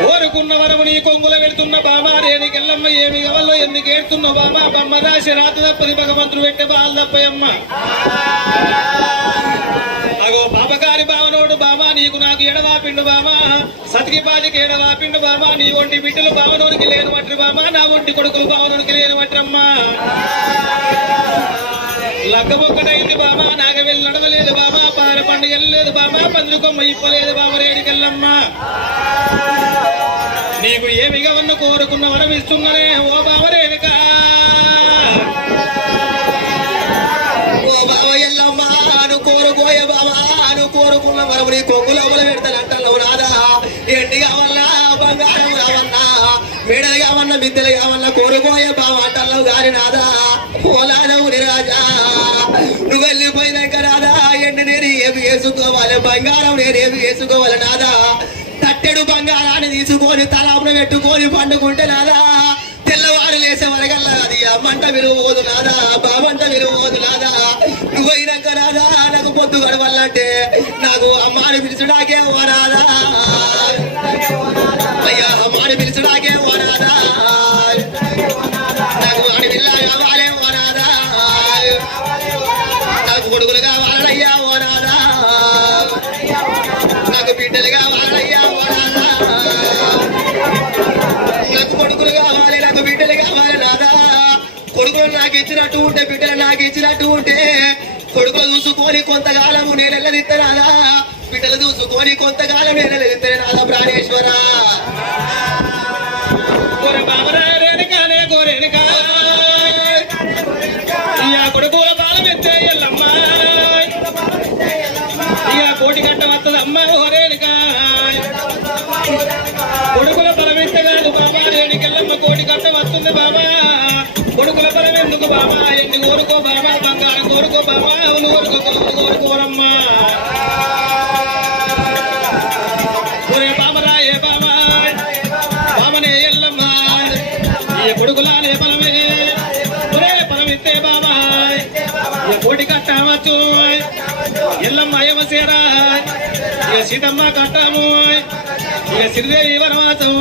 కోరుకున్న వరము నీ కొంగుల పెడుతున్న బాబా రేణికెళ్ళమ్మ ఏమి వల్ల ఎందుకు ఏడుతున్నావు బాబా బొమ్మ రాసి రాత తప్పది భగవంతుడు పెట్టే బాలు తప్పయమ్మ అగో పాపకారి బావనోడు బాబా నీకు నాకు ఎడవాపిండు బాబా సతికి బాధికి ఎడవాపిండు బాబా నీ ఒంటి బిడ్డలు బావనోడికి లేని వట్రి బాబా నా ఒంటి కొడుకులు బావనోడికి లేని వట్రమ్మా లగ్గబొక్కడైంది బాబా నాగ వెళ్ళి నడవలేదు బాబా పాల పండుగ వెళ్ళలేదు బాబా పందులు కొమ్మ ఇప్పలేదు బాబా రేడికెళ్ళమ్మ నీకు ఏమిగా ఉన్న కోరుకున్న వరం ఇస్తున్ననే ఓ బావ రేణుక ఓ బావ ఎల్లమ్మ అను కోరుకోయ బావా అను కోరుకున్న వరము నీ కొంగులో పెడతానంటావు నాదా ఎండి కావన్నా బంగారం కావన్నా మేడలు కావన్నా మిద్దెలు కావన్నా కోరుకోయ బావ అంటావు గారి నాదా ఓలాదవు రాజా నువ్వు వెళ్ళిపోయినాక రాదా ఎండి నేను ఏమి వేసుకోవాలి బంగారం నేనేమి వేసుకోవాలి నాదా తట్టెడు బంగారాన్ని తీసుకొని తలాపున పెట్టుకొని పండుకుంటే నాదా తెల్లవారు లేసే వరగల్లా అది అమ్మంట విలువదు నాదా బాబంట విలువదు నాదా నువ్వైనాక రాదా నాకు పొద్దు గడవల్లంటే నాకు అమ్మాని పిలిచడాకే వరాదా అయ్యా అమ్మాని పిలిచడాకే వరాదా నాకు వాడి పిల్ల కావాలే వరాదా నాకు కొడుకులు కావాలయ్యా వరాదా నాకు బిడ్డలు కావాలయ్యా వరాదా నాకు కొడుకులు కావాలి నాకు బిడ్డలు కావాలి నాదా కొడుకులు నాకు ఇచ్చినట్టు ఉంటే బిడ్డలు నాకు ఇచ్చినట్టు ఉంటే కొడుకులు చూసుకొని కొంతకాలము నేను వెళ్ళదిత్తరాదా బిడ్డలు చూసుకొని కొంతకాలం నేను వెళ్ళదిత్తరే నాదా ప్రాణేశ్వర బాబరా ఎల్లమ్మ ఓ రేణుక కొడుకుల బలమింత కాదు బాబా రేణుకెళ్ళమ్మ కోటి కట్ట వస్తుంది బాబా కొడుకుల బలం ఎందుకు బాబా ఎండి కోరుకో బాబా బంగారం కోరుకో బాబా అవును కోరుకో కొలుకులు కోరుకోరమ్మా ఒరే బామరా ఏ బామా బామనే ఎల్లమ్మ ఏ కొడుకులాలే బలమే ఒరే బలమిస్తే బాబా ఏ కోటి కట్టవచ్చు ఎల్లమ్మ యమసేరా ఇక సీతమ్మ కట్టాము ఇక సిరిదేవి వనవాసం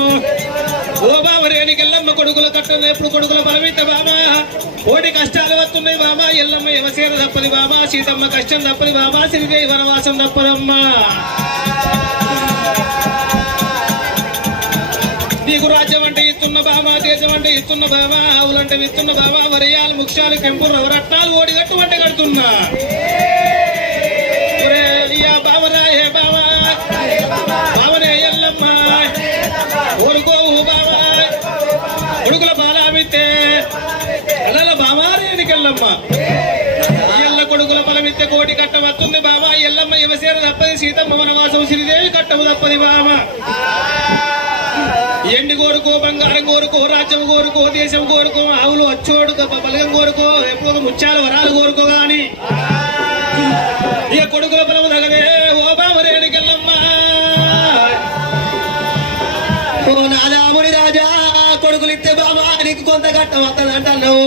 ఓ బాబు రేణుకెళ్ళమ్మ కొడుకుల కట్టను ఎప్పుడు కొడుకుల బలమిత్త బాబా కోటి కష్టాలు వస్తున్నాయి బాబా ఎల్లమ్మ యమసేర తప్పది బాబా సీతమ్మ కష్టం తప్పది బాబా సిరిదేవి వనవాసం తప్పదమ్మా నీకు రాజ్యం అంటే ఇస్తున్న బాబా దేశం అంటే ఇస్తున్న బాబా ఆవులంటే ఇస్తున్న బాబా వరియాలు ముఖ్యాలు కెంపు రత్నాలు ఓడిగట్టు అంటే కడుతున్నా బాబరా ఏ బాబా బావనే ఎల్లమ్మ కోరుకోవు బాబా కొడుకుల బాలామిత్తే అల్ల బాబా రేణుకెళ్ళమ్మ ఎల్ల కొడుకుల బలమిత్తే కోటి కట్ట వస్తుంది బాబా ఎల్లమ్మ యమసేన తప్పది సీతమ్మ వనవాసం శ్రీదేవి కట్టము తప్పది బాబా ఎండి కోరుకో బంగారం కోరుకో రాజ్యం కోరుకో దేశం కోరుకో ఆవులు అచ్చోడు బలగం కోరుకో ఎప్పుడు ముత్యాల వరాలు కోరుకో గాని ఇక కొడుకుల బలము తగదే ఓ బాబు రేణుకెళ్ళమ్మా ఓ నాదాముని రాజా కొడుకులు ఇస్తే బాబా నీకు కొంత కట్ట వస్తుంది అంటున్నావు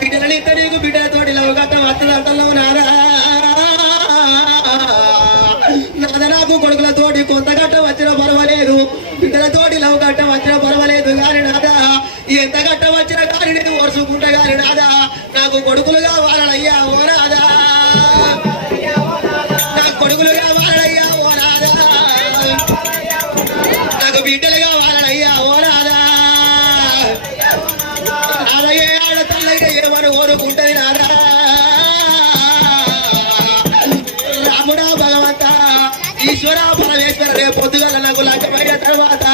బిడ్డలు ఇస్తే నీకు బిడ్డలతోటి లవ్ కట్ట వస్తుంది అంటున్నావు నాదా నాద నాకు కొడుకులతోటి కొంత కట్ట వచ్చినా పర్వాలేదు బిడ్డలతోటి లవ్ కట్ట వచ్చినా పర్వాలేదు కానీ నాదా ఎంత కట్ట వచ్చినా కానీ నేను ఓర్చుకుంటా కానీ నాదా నాకు కొడుకులు కావాలయ్యా ఓ నాదా నాకు కొడుకులు కావాలయ్యా ఓ నాదా నాకు బిడ్డలు కావాలయ్యా ఓ నాదా నాదయ్యే ఆడతల్లయ్య ఏమని కోరుకుంటది నాదా రాముడా భగవంత ఈశ్వర పరమేశ్వర రేపు పొద్దుగల నాకు లగ్గమైన తర్వాత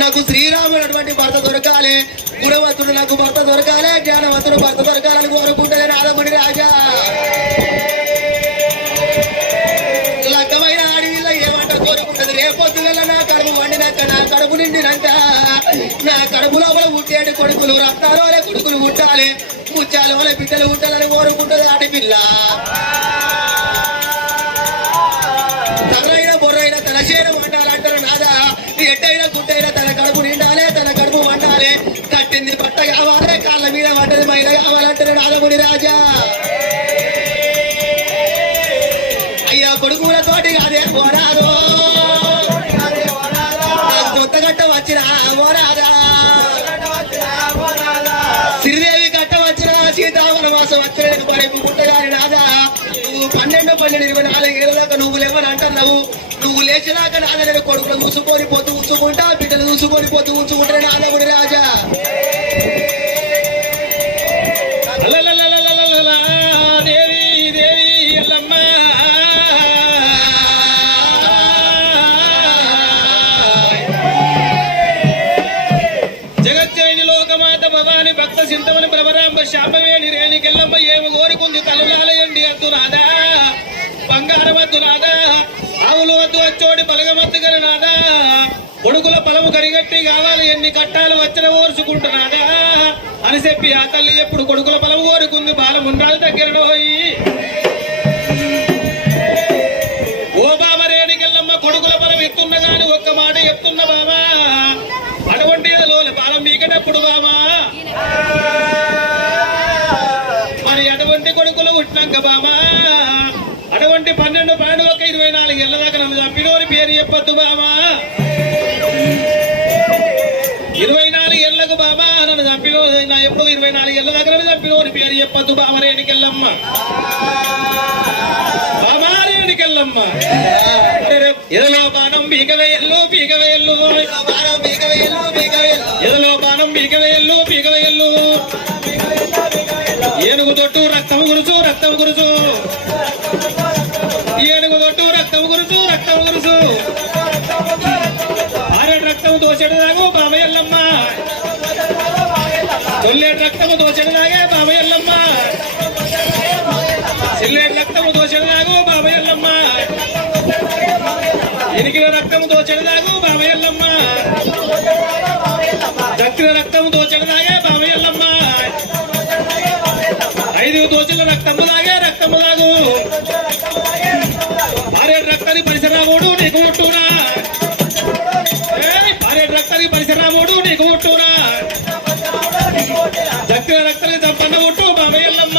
నాకు శ్రీరాముడు అటువంటి భర్త దొరకాలి గుణవంతుడు నాకు భర్త దొరకాలి జ్ఞానవంతుడు భర్త దొరకాలని కోరుకుంటది నాదముని రాజా లగ్గమైన ఆడవిల్ల ఏమంట కోరుకుంటది రేపొద్దుగల నా కడుపు వండినాక నా కడుపు నిండినాక నా కడుపు లోపల పుట్టేడు కొడుకులు రత్నాల కొడుకులు పుట్టాలి ముత్యాల వల్ల బిడ్డలు పుట్టాలని కోరుకుంటది ఆడపిల్ల తనైన బొర్రైన తన చేర వండాలంటారు నాదా ఎట్టైనా గుట్టైనా తన కడుపు నిండాలి తన కడుపు వండాలి కట్టింది బట్ట కావాలి కాళ్ళ మీద పడ్డది మైన కావాలంటారు నాదముని రాజా అయ్యా కొడుకులతోటి అదే పోరాదు కొత్త గట్ట వచ్చిన పోరాదా శ్రీదేవి గట్ట వచ్చిన సీతావనవాసం వచ్చిన పడిపుకుంటగాని నాదా నువ్వు 12, 24 ఏళ్ళ దాకా నువ్వు లేవని అంటున్నావు నువ్వు లేచినాక నాదా నేను కొడుకులు చూసుకొని పోతూ ఉంచుకుంటా బిడ్డలు చూసుకొని పోతూ ఉంచుకుంటాను నాదముడి రాజా దేవి దేవి ఎల్లమ్మ జగజ్జయిని లోకమాత భవాని భక్త సింతమని ప్రభరాంబ శాంబవేణి రేణుకెళ్ళమ్మ ఏమి కోరుకుంది తలులాలయండి అద్దు నాదా బంగారం వద్దు నాదా ఆవులు వద్దు వచ్చోడి బలగమద్దు గల నాదా కొడుకుల బలము కరిగట్టి కావాలి ఎన్ని కట్టాలు వచ్చిన ఓర్చుకుంటున్నాదా అని చెప్పి ఆ తల్లి ఎప్పుడు కొడుకుల బలము కోరుకుంది బాలముండ్రాల దగ్గర పోయి ఓ బాబా రేణుకెళ్ళమ్మ కొడుకుల బలం ఎత్తున్న గాని ఒక్క మాట ఎత్తున్న బాబా అటువంటి లోల బాలం మీకటప్పుడు బాబా మరి అటువంటి కొడుకులు పుట్టినాక బాబా అటువంటి 12, 24 ఏళ్ళ దాకా నన్ను చంపినోని పేరు చెప్పొద్దు బాబా 24 ఏళ్లకు బాబా నన్ను చంపినో నా ఎప్పుడు 24 ఏళ్ళ దాకా నన్ను చంపినోని పేరు చెప్పొద్దు బాబా రేణుకెళ్ళమ్మ బాబా రేణుకెళ్ళమ్మ ఎదలో బాణం పీకవేయల్లు పీకవేయల్లు ఎదలో బాణం పీకవేయల్లు పీకవేయల్లు ఏనుగు తొట్టు రక్తము గురుచు రక్తము గురుచు ఏనుగు తొట్టు రక్తము గురుచు రక్తము గురుచు ఆరేడు రక్తము దోచెడు దాగు బాబయ్యల్లమ్మ తొల్లేడు రక్తము దోచెడు దాగే బాబయ్యల్లమ్మ చిల్లేడు రక్తము దోచెడు దాగు బాబయ్యల్లమ్మ ఇరికిన రక్తము దోచెడదాగు బావయ్యల్లమ్మ దక్కిన రక్తము దోచెడదాగే బావయ్యల్లమ్మ 5 దోచుల రక్తము లాగే రక్తము లాగు భార్య రక్తాన్ని పరిసరాముడు నీకు ఒట్టురా భార్య రక్తాన్ని పరిసరాముడు నీకు ఒట్టురా దక్కిన రక్తాన్ని తప్పన్న ఒట్టు బావయ్యల్లమ్మ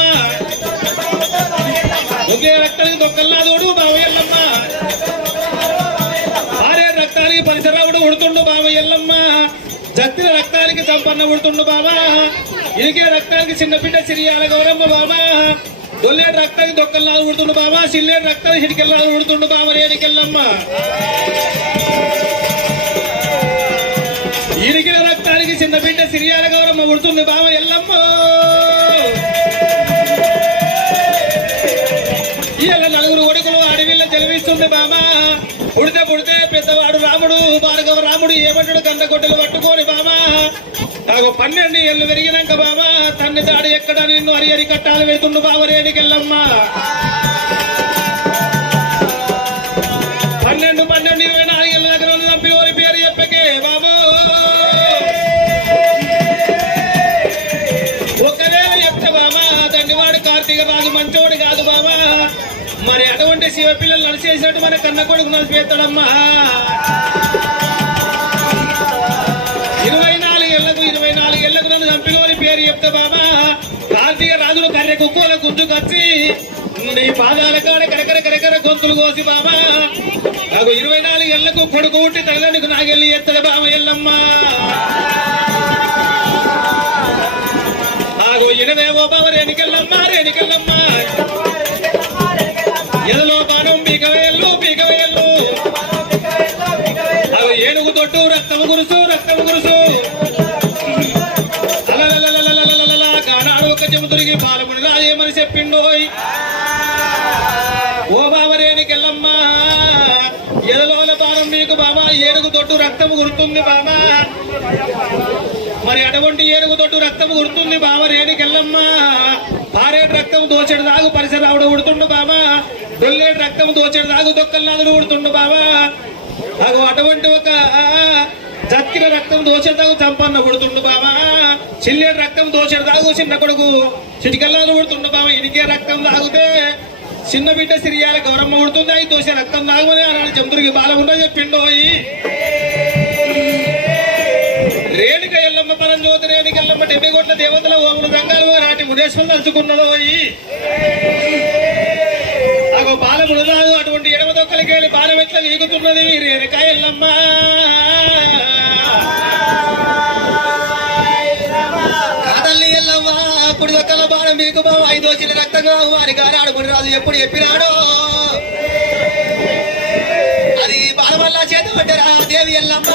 దొంగే రక్తానికి దొక్కల్లాదోడు బావయ్యల్లమ్మ భార్య రక్తానికి పరిసరాముడు ఉడుతుండు బావయ్యల్లమ్మ జత్తిన రక్తానికి సంపన్న ఉడుతుండు బాబా ఇరికే రక్తానికి చిన్న బిడ్డ సిరియాల గౌరమ్మ బాబా దొల్లేడు రక్తానికి దొక్కల్లాదు ఉడుతుండు బాబా సిల్లేడు రక్తానికి చిటికెల్లాదు ఉడుతుండు బాబా రేణికెళ్ళమ్మ ఇరికిన రక్తానికి చిన్న బిడ్డ సిరియాల గౌరమ్మ ఉడుతుంది బాబా ఎల్లమ్మ ఇలా 4 కొడుకులు అడవిలో జలవిస్తుంది బాబా పుడితే పెద్దవాడు రాముడు భార్గవ రాముడు ఏమంటాడు గంధగొడ్డలు పట్టుకోని బాబా నాకు 12 ఏళ్ళు పెరిగినాక బాబా తన్ని దాడి ఎక్కడ నిన్ను అరి కట్టాలు వెళ్తుండు బాబా రేణికెళ్ళమ్మ 12 24 ఏళ్ళ దగ్గర చంపి ఓరి పేరు చెప్పకే బాబు ఒక్కవేళ చెప్తే బాబా తండ్రివాడు కార్తీక రాజు మంచోడు కాదు బాబా మరి అటువంటి శివ పిల్లలు నడిచేసినట్టు మన కన్న కొడుకు నడిపేస్తాడమ్మా 24 ఏళ్లకు నన్ను చంపిలోని పేరు చెప్తా బాబా కార్తీక రాజులు కర్రె కుక్కల గుంజుకొచ్చి నీ పాదాల కాడ కరకర గొంతులు కోసి బాబా నాకు 24 ఏళ్లకు కొడుకు ఉంటే తల్లిదండ్రులకు నాగెళ్ళి ఎత్తడు బాబా ఎల్లమ్మ నాకు ఇనదేవో బాబా రేణికెళ్ళమ్మ ఎదలో బాణం పీకవేళ్ళు అవి ఏనుగు తొట్టు రక్తము గురుసు గానాడు ఒక చెముతురికి బాలముని రాజేమని చెప్పిండోయ్ ఓ బావరేనికెళ్ళమ్మ ఎదలోల బాణం మీకు బాబా ఏనుగు తొట్టు రక్తము గుర్తుంది బాబా మరి అటువంటి ఏనుగు తొట్టు రక్తము గుర్తుంది బాబా రేణికెళ్ళమ్మ పారేడు రక్తం దోచెడు దాగు పరిసరావుడు ఉడుతుండు బాబా దొల్లేడు రక్తం దోచెడు దాగు దొక్కల్లాదుడు ఉడుతుండు బాబా నాకు అటువంటి ఒక జత్కిన రక్తం దోచెడు దాగు చంపన్న ఉడుతుండు బాబా చిల్లేడు రక్తం దోచెడు దాగు చిన్న కొడుకు చిటికల్లాదు ఉడుతుండు బాబా ఇనికే రక్తం తాగితే చిన్న బిడ్డ సిరియాల గౌరమ్మ ఉడుతుంది 5 దోశ రక్తం తాగమని ఆనాడు చంద్రుడికి బాలకుండా చెప్పిండోయి రేణుక ఎల్లమ్మ పరంజ్యోతి రేణుక ఎల్లమ్మ 70 కోట్ల దేవతల ఓములు రంగాలు నాటి మునేశ్వరం తలుచుకున్నదోయి అగో బాలముడు రాదు అటువంటి ఎడమ దొక్కలకి వెళ్ళి బాలం ఎట్లా వీగుతున్నది రేణుక ఎల్లమ్మ కాదల్లి ఎల్లమ్మ అప్పుడు దొక్కల బాలం మీకు బాబు 5 దోశల రక్తంగా వారి గారాడు ముని రాజు ఎప్పుడు చెప్పినాడో అది బాల వల్ల చేత పడ్డరా దేవి ఎల్లమ్మ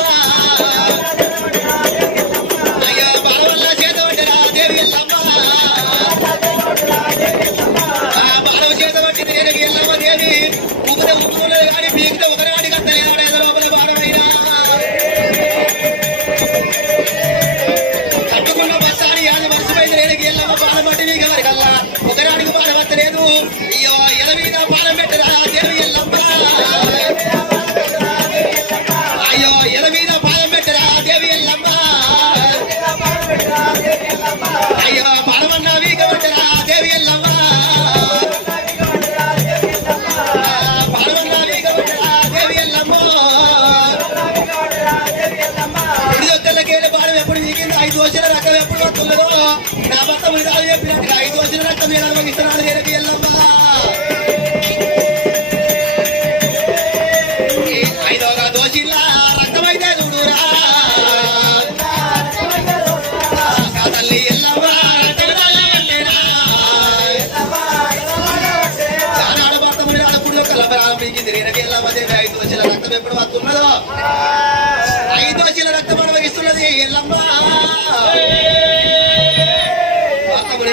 కట్టుకున్న బస్సాని యాద మనసుపైన రేణుకి ఎల్లమ్మ బాల పట్టి కల్లా ఒకరాడికి బాల వస్తలేదు ఎల మీద బాలం పెట్టరా దేవి ఎల్లమ్మ అయ్యో ఎల మీద బాలం పెట్టరా దేవి ఎల్లమ్మ అయ్యో బాలమన్నా వీగ పెట్టరా దేవి ఎల్లమ్మ ఎప్పుడు వీగింది 5 దోశల రకం ఎప్పుడు వస్తున్నదో నా భర్త మునిరాలు చెప్పినట్టుగా 5 దోశల రక్తం నేను అనుభవిస్తున్నాను రేణుకి ఎల్లమ్మ 5వ దోశల రక్తం అయితే చూడురా తల్లి ఎల్లమ్మ ఆనాడు భర్త మునిరాలు అప్పుడు కలబరాలు వీగింది రేణుకి ఎల్లమ్మ దేవి 5 దోశల రక్తం ఎప్పుడు వస్తున్నదో 5 దోశల రక్తం అనుభవిస్తున్నది ఎల్లమ్మ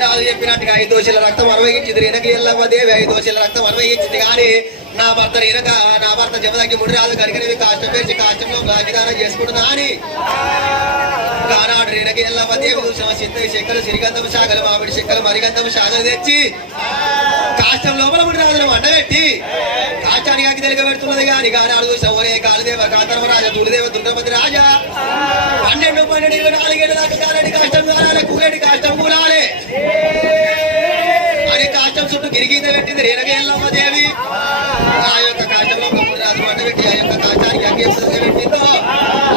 రాజు చెప్పినట్టుగా 5 దోశల రక్తం అనుభవించింది రేణుక ఎల్లమ్మ దేవి 5 దోశల రక్తం అనుభవించింది కానీ నా భర్త రేణుక నా భర్త జమదగ్గి ముడి రాజు కనుకనేవి కాష్టం పేర్చి కాష్టంలో భాగ్యదానం చేసుకుంటున్నా అని ఆనాడు రేణకి ఎల్లమ్మ దేవి చూసిన చింతకి చెక్కలు సిరిగంధము శాఖలు మామిడి చెక్కలు మరిగంధము శాఖలు తెచ్చి కాష్టం లోపల ఉండి రాజులు వండబెట్టి కాష్టానికి తిరగబెడుతున్నది కానీ ఆనాడు చూసిన ఒరే కాళదేవ కాంతర్మరాజ తులదేవ దుర్గపతి రాజా 12 దాకా కాలడి కాష్టం కాలాలి కూలడి కాష్టం కూలాలి అని కాష్టం చుట్టూ గిరిగీత పెట్టింది రేణకి ఎల్లమ్మ దేవి ఆ యొక్క కాష్టంలో రాజు వండబెట్టి ఆ యొక్క కాష్టానికి అగ్గి పెట్టిందో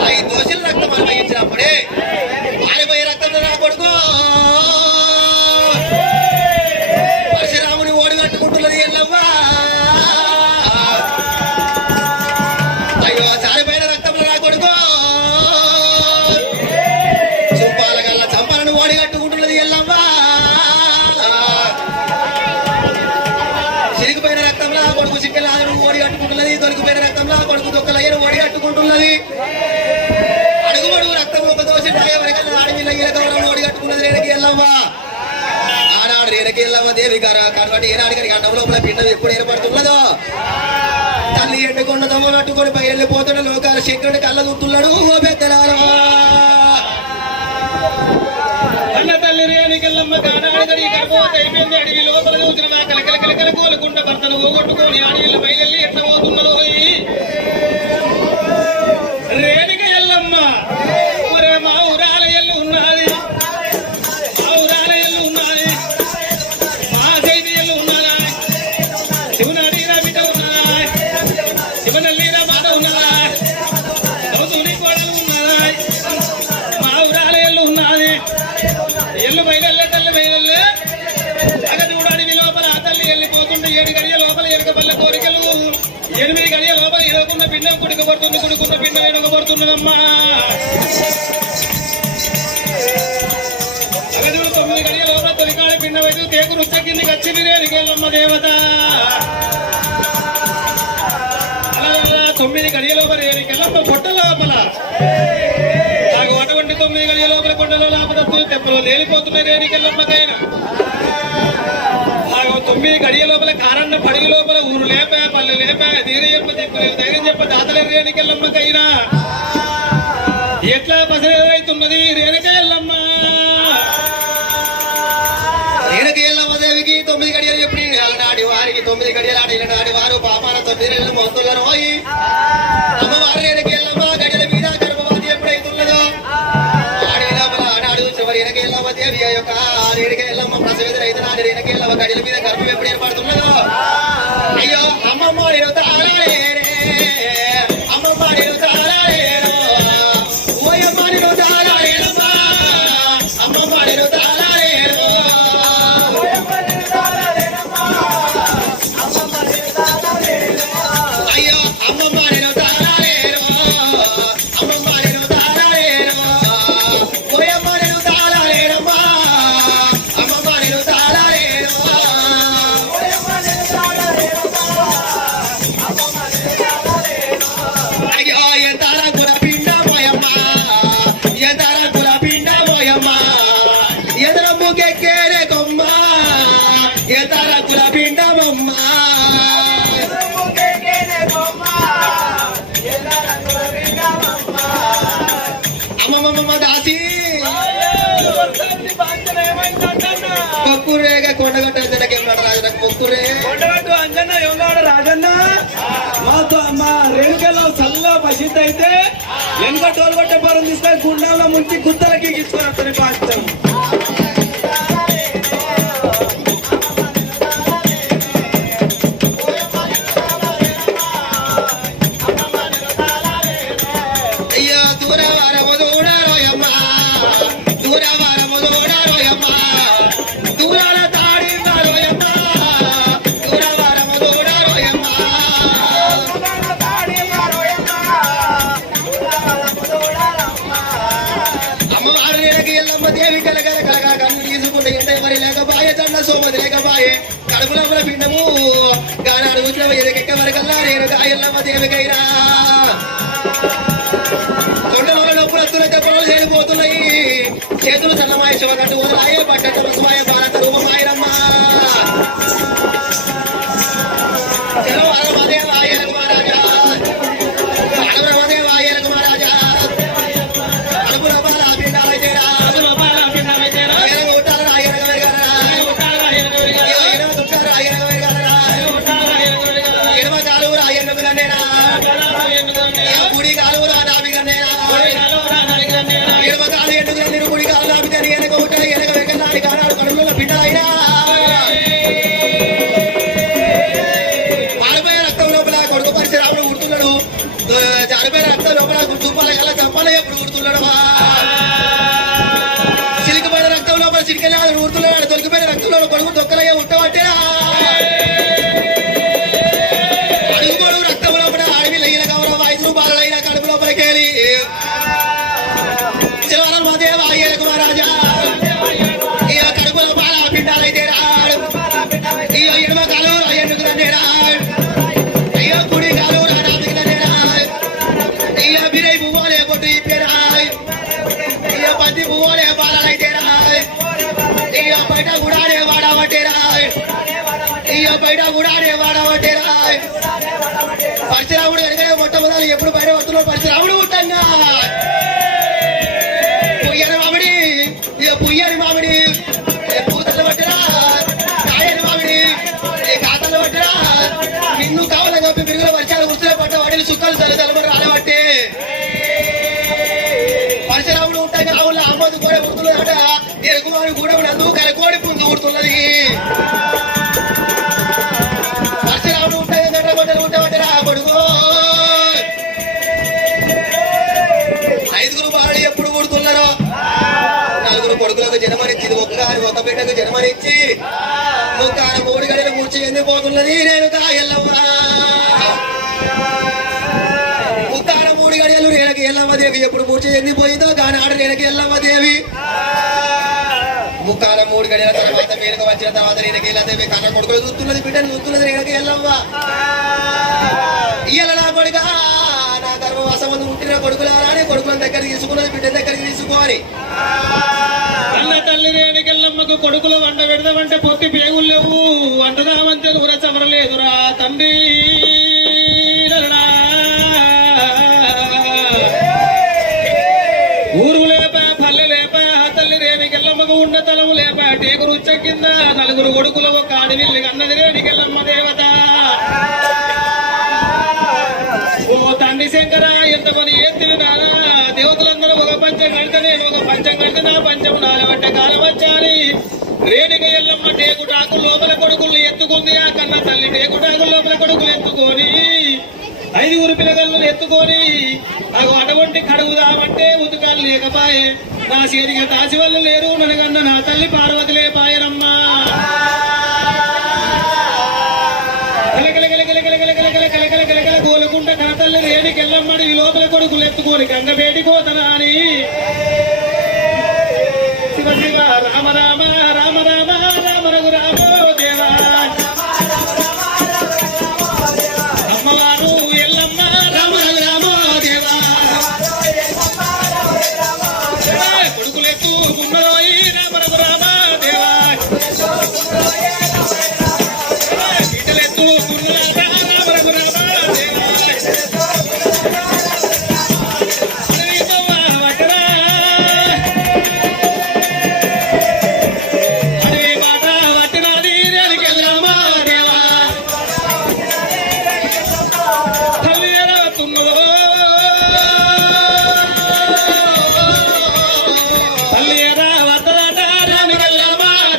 5 దోషులు రక్తం అనుభవించినప్పుడే మారిపోయే రక్తంతో నా కొడుకు పరశురాముని ఓడి కట్టుకుంటున్నది ఎల్లవ్వ అయ్యో చారిపోయిన రక్తంలో నా కొడుకు చూపాల గల్ల చంపలను ఓడి కట్టుకుంటున్నది ఎల్లవ్వ చిరిగిపోయిన రక్తంలో ఆ కొడుకు చిక్కలాదను ఓడి కట్టుకుంటున్నది దొరికిపోయిన రక్తంలో ఆ కొడుకు దొక్కలయ్యను ఓడి కట్టుకుంటున్నది అడుగుబడుగు రక్తం ఒక దోషి ఎవరికల్లా ఆడవిల్ల ఈలకవరం ఓడి కట్టుకున్నది రేణకి ఎల్లవ్వ ఆనాడు రేణకి ఎల్లమ్మ దేవి గారు కాబట్టి ఏనాడు గారికి అన్నం లోపల పిండం ఎప్పుడు ఏర్పడుతున్నదో తల్లి ఎండుకున్న దమ్మ నట్టుకొని పై వెళ్ళిపోతున్న లోకాల శంకరుడి కళ్ళ గుర్తున్నాడు ఓ పెద్దలారా అన్న తల్లి రేణికెళ్ళమ్మ కానాడగడి గర్భవతి అయిపోయింది అడవి లోపల చూసిన నా కలకల కోలుకుంట భర్తను పోగొట్టుకొని అడవిలో బయలుదేరి ఎట్లా పోతున్నదో రేణిక ఎల్లమ్మ ఒరే మా ఊరాల ఎల్లు ఉన్నది మా ఊరాల ఎల్లు ఉన్నది మా సైతి ఎల్లు ఉన్నదా శివనడిరా బిడ్డ ఉన్నదా శివనల్లిరా మాట ఉన్నదా గౌతముని కోడలు ఉన్నదా మా ఊరాల ఎల్లు ఉన్నది ఎల్లు బయలెల్లే తల్లి బయలెల్లే అగది కూడా అడవి లోపల ఆ తల్లి వెళ్ళిపోతుంటే 7 గడియ లోపల ఎరకబల్ల కోరికలు 8 గడియ లోపల ఎరకున్న పిండం కుడుకున్న పిండం ఎనకబడుతున్నదమ్మా అగదుడు 9 గడియ లోపల తొలికాడ పిండం అయితే తేకు రుచ్చ కిందికి వచ్చింది రేణికెళ్ళమ్మ దేవత అలా 9 గడియ లోపల రేణికెళ్ళమ్మ పొట్ట లోపల అటువంటి 9 గడియ లోపల కొండలో లాపదత్తులు తెప్పలో లేలిపోతున్నాయి రేణికెళ్ళమ్మకైనా 9 గడియ లోపల కారన్న పడిగి లోపల ఊరు లేపా పల్లె లేపా ధైర్యం చెప్ప దాతలే రేణికెళ్ళమ్మకైనా ఎట్లా పసరైతున్నది రేణుక ఎల్లమ్మ రేణకి ఎల్లమ్మ దేవికి 9 గడియలు చెప్పి నాటి వారికి 9 గడియలు ఆడిన నాటి వారు పాపాల 9 నెలలు మోస్తున్నారు పోయి అమ్మవారు రేణకి ఎల్లమ్మ గడియల మీద గర్భవతి ఎప్పుడైతున్నదో ఆడి లోపల ఆనాడు చివరి రేణకి ఎల్లమ్మ దేవి యొక్క రేణకి ఎల్లమ్మ ప్రసవేదన అయితే నాటి రేణకి ఎల్లమ్మ గడియల మీద గర్భం ఎప్పుడు ఏర్పడుతున్నదో అయ్యో అమ్మమ్మ నేను తాళాలే అమ్మమ్మ నేను తాళాలేను ఓయమ్మ నేను తాళాలేనమ్మా అమ్మమ్మ నేను తాళాలేను అయ్యో అమ్మమ్మ నేను తాళాలేను అమ్మమ్మ నేను తాళాలేను ఓయమ్మ నేను తాళాలేనమ్మా అమ్మమ్మ నేను తాళాలేను అయ్యో ఎంతర గుల పిండ పోయమ్మ ఎంతర గుల పిండ పోయమ్మ ఎదర ముగ్గెక్కేరే కొమ్మ ఎంతర గుల పిండ బొమ్మ అమ్మమ్మ దాసి మొక్కురేగా కొండగట్ట జనకేమన్నాడు రాజు నాకు మొక్కురే కొండగట్టు అంజన్న ఎవరు రాజన్న మా రేణుకెళ్ళ చల్ల పసిద్ది అయితే వెనుక టోల్ కొట్టే పరం తీసుకొని గుండాల్లో ముంచి గుత్తలకి తీసుకొని అతని పాస్తాం అయ్యో దూరవారము దూడరోయమ్మ దూరవారము దూడరోయమ్మ దూరాల తాడిందరోయమ్మ దూరవారము దూడరోయమ్మ అమ్మవారు రేణకి ఎల్లమ్మ దేవి కలగల కన్ను తీసుకుంటే ఎండ మరి లేకపాయే దండ సోమది లేకపాయే కడుపులమ్మల పిండము గానాడు వచ్చిన ఎదకెక్క వరకల్లా రేణుక ఎల్లమ్మ దేవికైనా కొండల నొప్పులత్తుల దెబ్బలు చేరిపోతున్నాయి చేతులు సన్నమాయ శివగట్టు వదలాయే పట్టణ సుమాయ భారత రూపమాయరమ్మ అడుగుల బాల బిడ్డ ఊరుతున్నాడు తొలికిపోయిన రక్తంలో కొడుకు దొక్కలయ్యే ఉట్టబట్టిరా అడుగు పొడుగు రక్తం లోపల అడవి లైన గౌరవ 5 రూపాయలైన కడుపు లోపలికేలి శివనం మదేవ అయ్యకు మహారాజా ఇక కడుపులో బాల పిండాలైతే రాడు ఇక ఎడమ కాలు ఎందుకు తండ్రి రాడు ఇక కుడి కాలు రాడానికి తండ్రి రాడు ఇక బిరై పువ్వులే కొట్టు ఇప్పేరాడు ఇక పది పువ్వులే బాలైతే రాడు ఇక బయట గుడాడే వాడబట్టే రాడు ఇక బయట గుడాడే వాడబట్టే రాడు పరశురాముడు కనుక మొట్టమొదలు ఎప్పుడు బయట వస్తున్నాడు పరశురాముడు ఉంటాగా పుయ్యని మామిడి ఇక పుయ్యని మామిడి పూతలు పట్టరా కాయని మామిడి కాతలు పట్టరా నిన్ను కావాలని చెప్పి పిరుగుల వర్షాలు ఉస్తులే పట్ట వాడిని సుక్కలు తలబడి రాలబట్టే పరశురాముడు ఉంటాగా రావుల అమ్మదు కూడా పుడుతున్నదట ఎరుగువాడు కూడా ఉన్నందుకు కరకోడి పుంజు పుడుతున్నది పరశురాముడు ఉంటాయి గడ్డ గొడ్డలు ఉంటావట్టరా కొడుకు 5 బాలు ఎప్పుడు పుడుతున్నారో 4 కొడుకులకు జన్మనిచ్చింది ఒక బిడ్డకు జన్మనిచ్చి ముక్కాన 3 గడియలు కూర్చి ఎండిపోతున్నది రేణుకా ఎల్లమ్మ ముక్కాన 3 గడియలు రేణుక ఎల్లమ్మదేవి ఎప్పుడు కూర్చి ఎండిపోయిందో కానాడు రేణుక ఎల్లమ్మదేవి ముక్కాన 3 గడియల తర్వాత మేలుకు వచ్చిన తర్వాత రేణుక ఎల్లదేవి కన్న కొడుకులు చూస్తున్నది బిడ్డను చూస్తున్నది రేణుక ఎల్లమ్మ ఇయ్యాల నా కొడుక నా గర్భవాసమందు పుట్టిన కొడుకులారా కొడుకులను దగ్గరికి తీసుకున్నది బిడ్డ దగ్గరికి తీసుకోని అన్న తల్లి రేణుకెళ్ళమ్మకు కొడుకులు వంట పెడదామంటే పొత్తి పేగులు లేవు వంటదామంతే ఊర చమరలేదురా తండ్రి ఊరు లేప పల్లె లేప తల్లి రేణుకెళ్ళమ్మకు ఉన్న తలము లేప టేకు రుచ్చ కింద 4 కొడుకులు ఒక ఆడవిల్లి అన్నది రేణుకెళ్ళమ్మ దేవత ఓ తండ్రి శంకర ఎంత కొని ఎత్తిన నానా దేవతలందరూ ఒక పంచం కడితే నేను ఒక పంచం కడితే నా పంచం నాలబట్టే కాలం వచ్చాని రేణుక ఎల్లమ్మ టేకుటాకు లోపల కొడుకుల్ని ఎత్తుకుంది ఆ కన్న తల్లి టేకుటాకు లోపల కొడుకులు ఎత్తుకొని 5 పిల్లగలను ఎత్తుకొని అటువంటి కడుగుదామంటే ఉతుకాలు లేకపాయే నా చేతికి తాసి వాళ్ళు లేరు ననగన్న నా తల్లి పార్వతిలే పాయనమ్మా గోలుకుంట కనతల్లి రేణుకెళ్ళమ్మడి లోపల కొడుకులు ఎత్తుకొని గంగపేటి కోతనా అని శివ శివ రామ రామ రామ రామ రామ రఘు రామో దేవా అమ్మవారు ఎల్లమ్మ రామ రఘు రామో దేవా కొడుకులు ఎత్తుకున్నరోయి రామ రఘు రామ దేవా బిడ్డలు ఎత్తుకున్నారా రామ రఘు రామ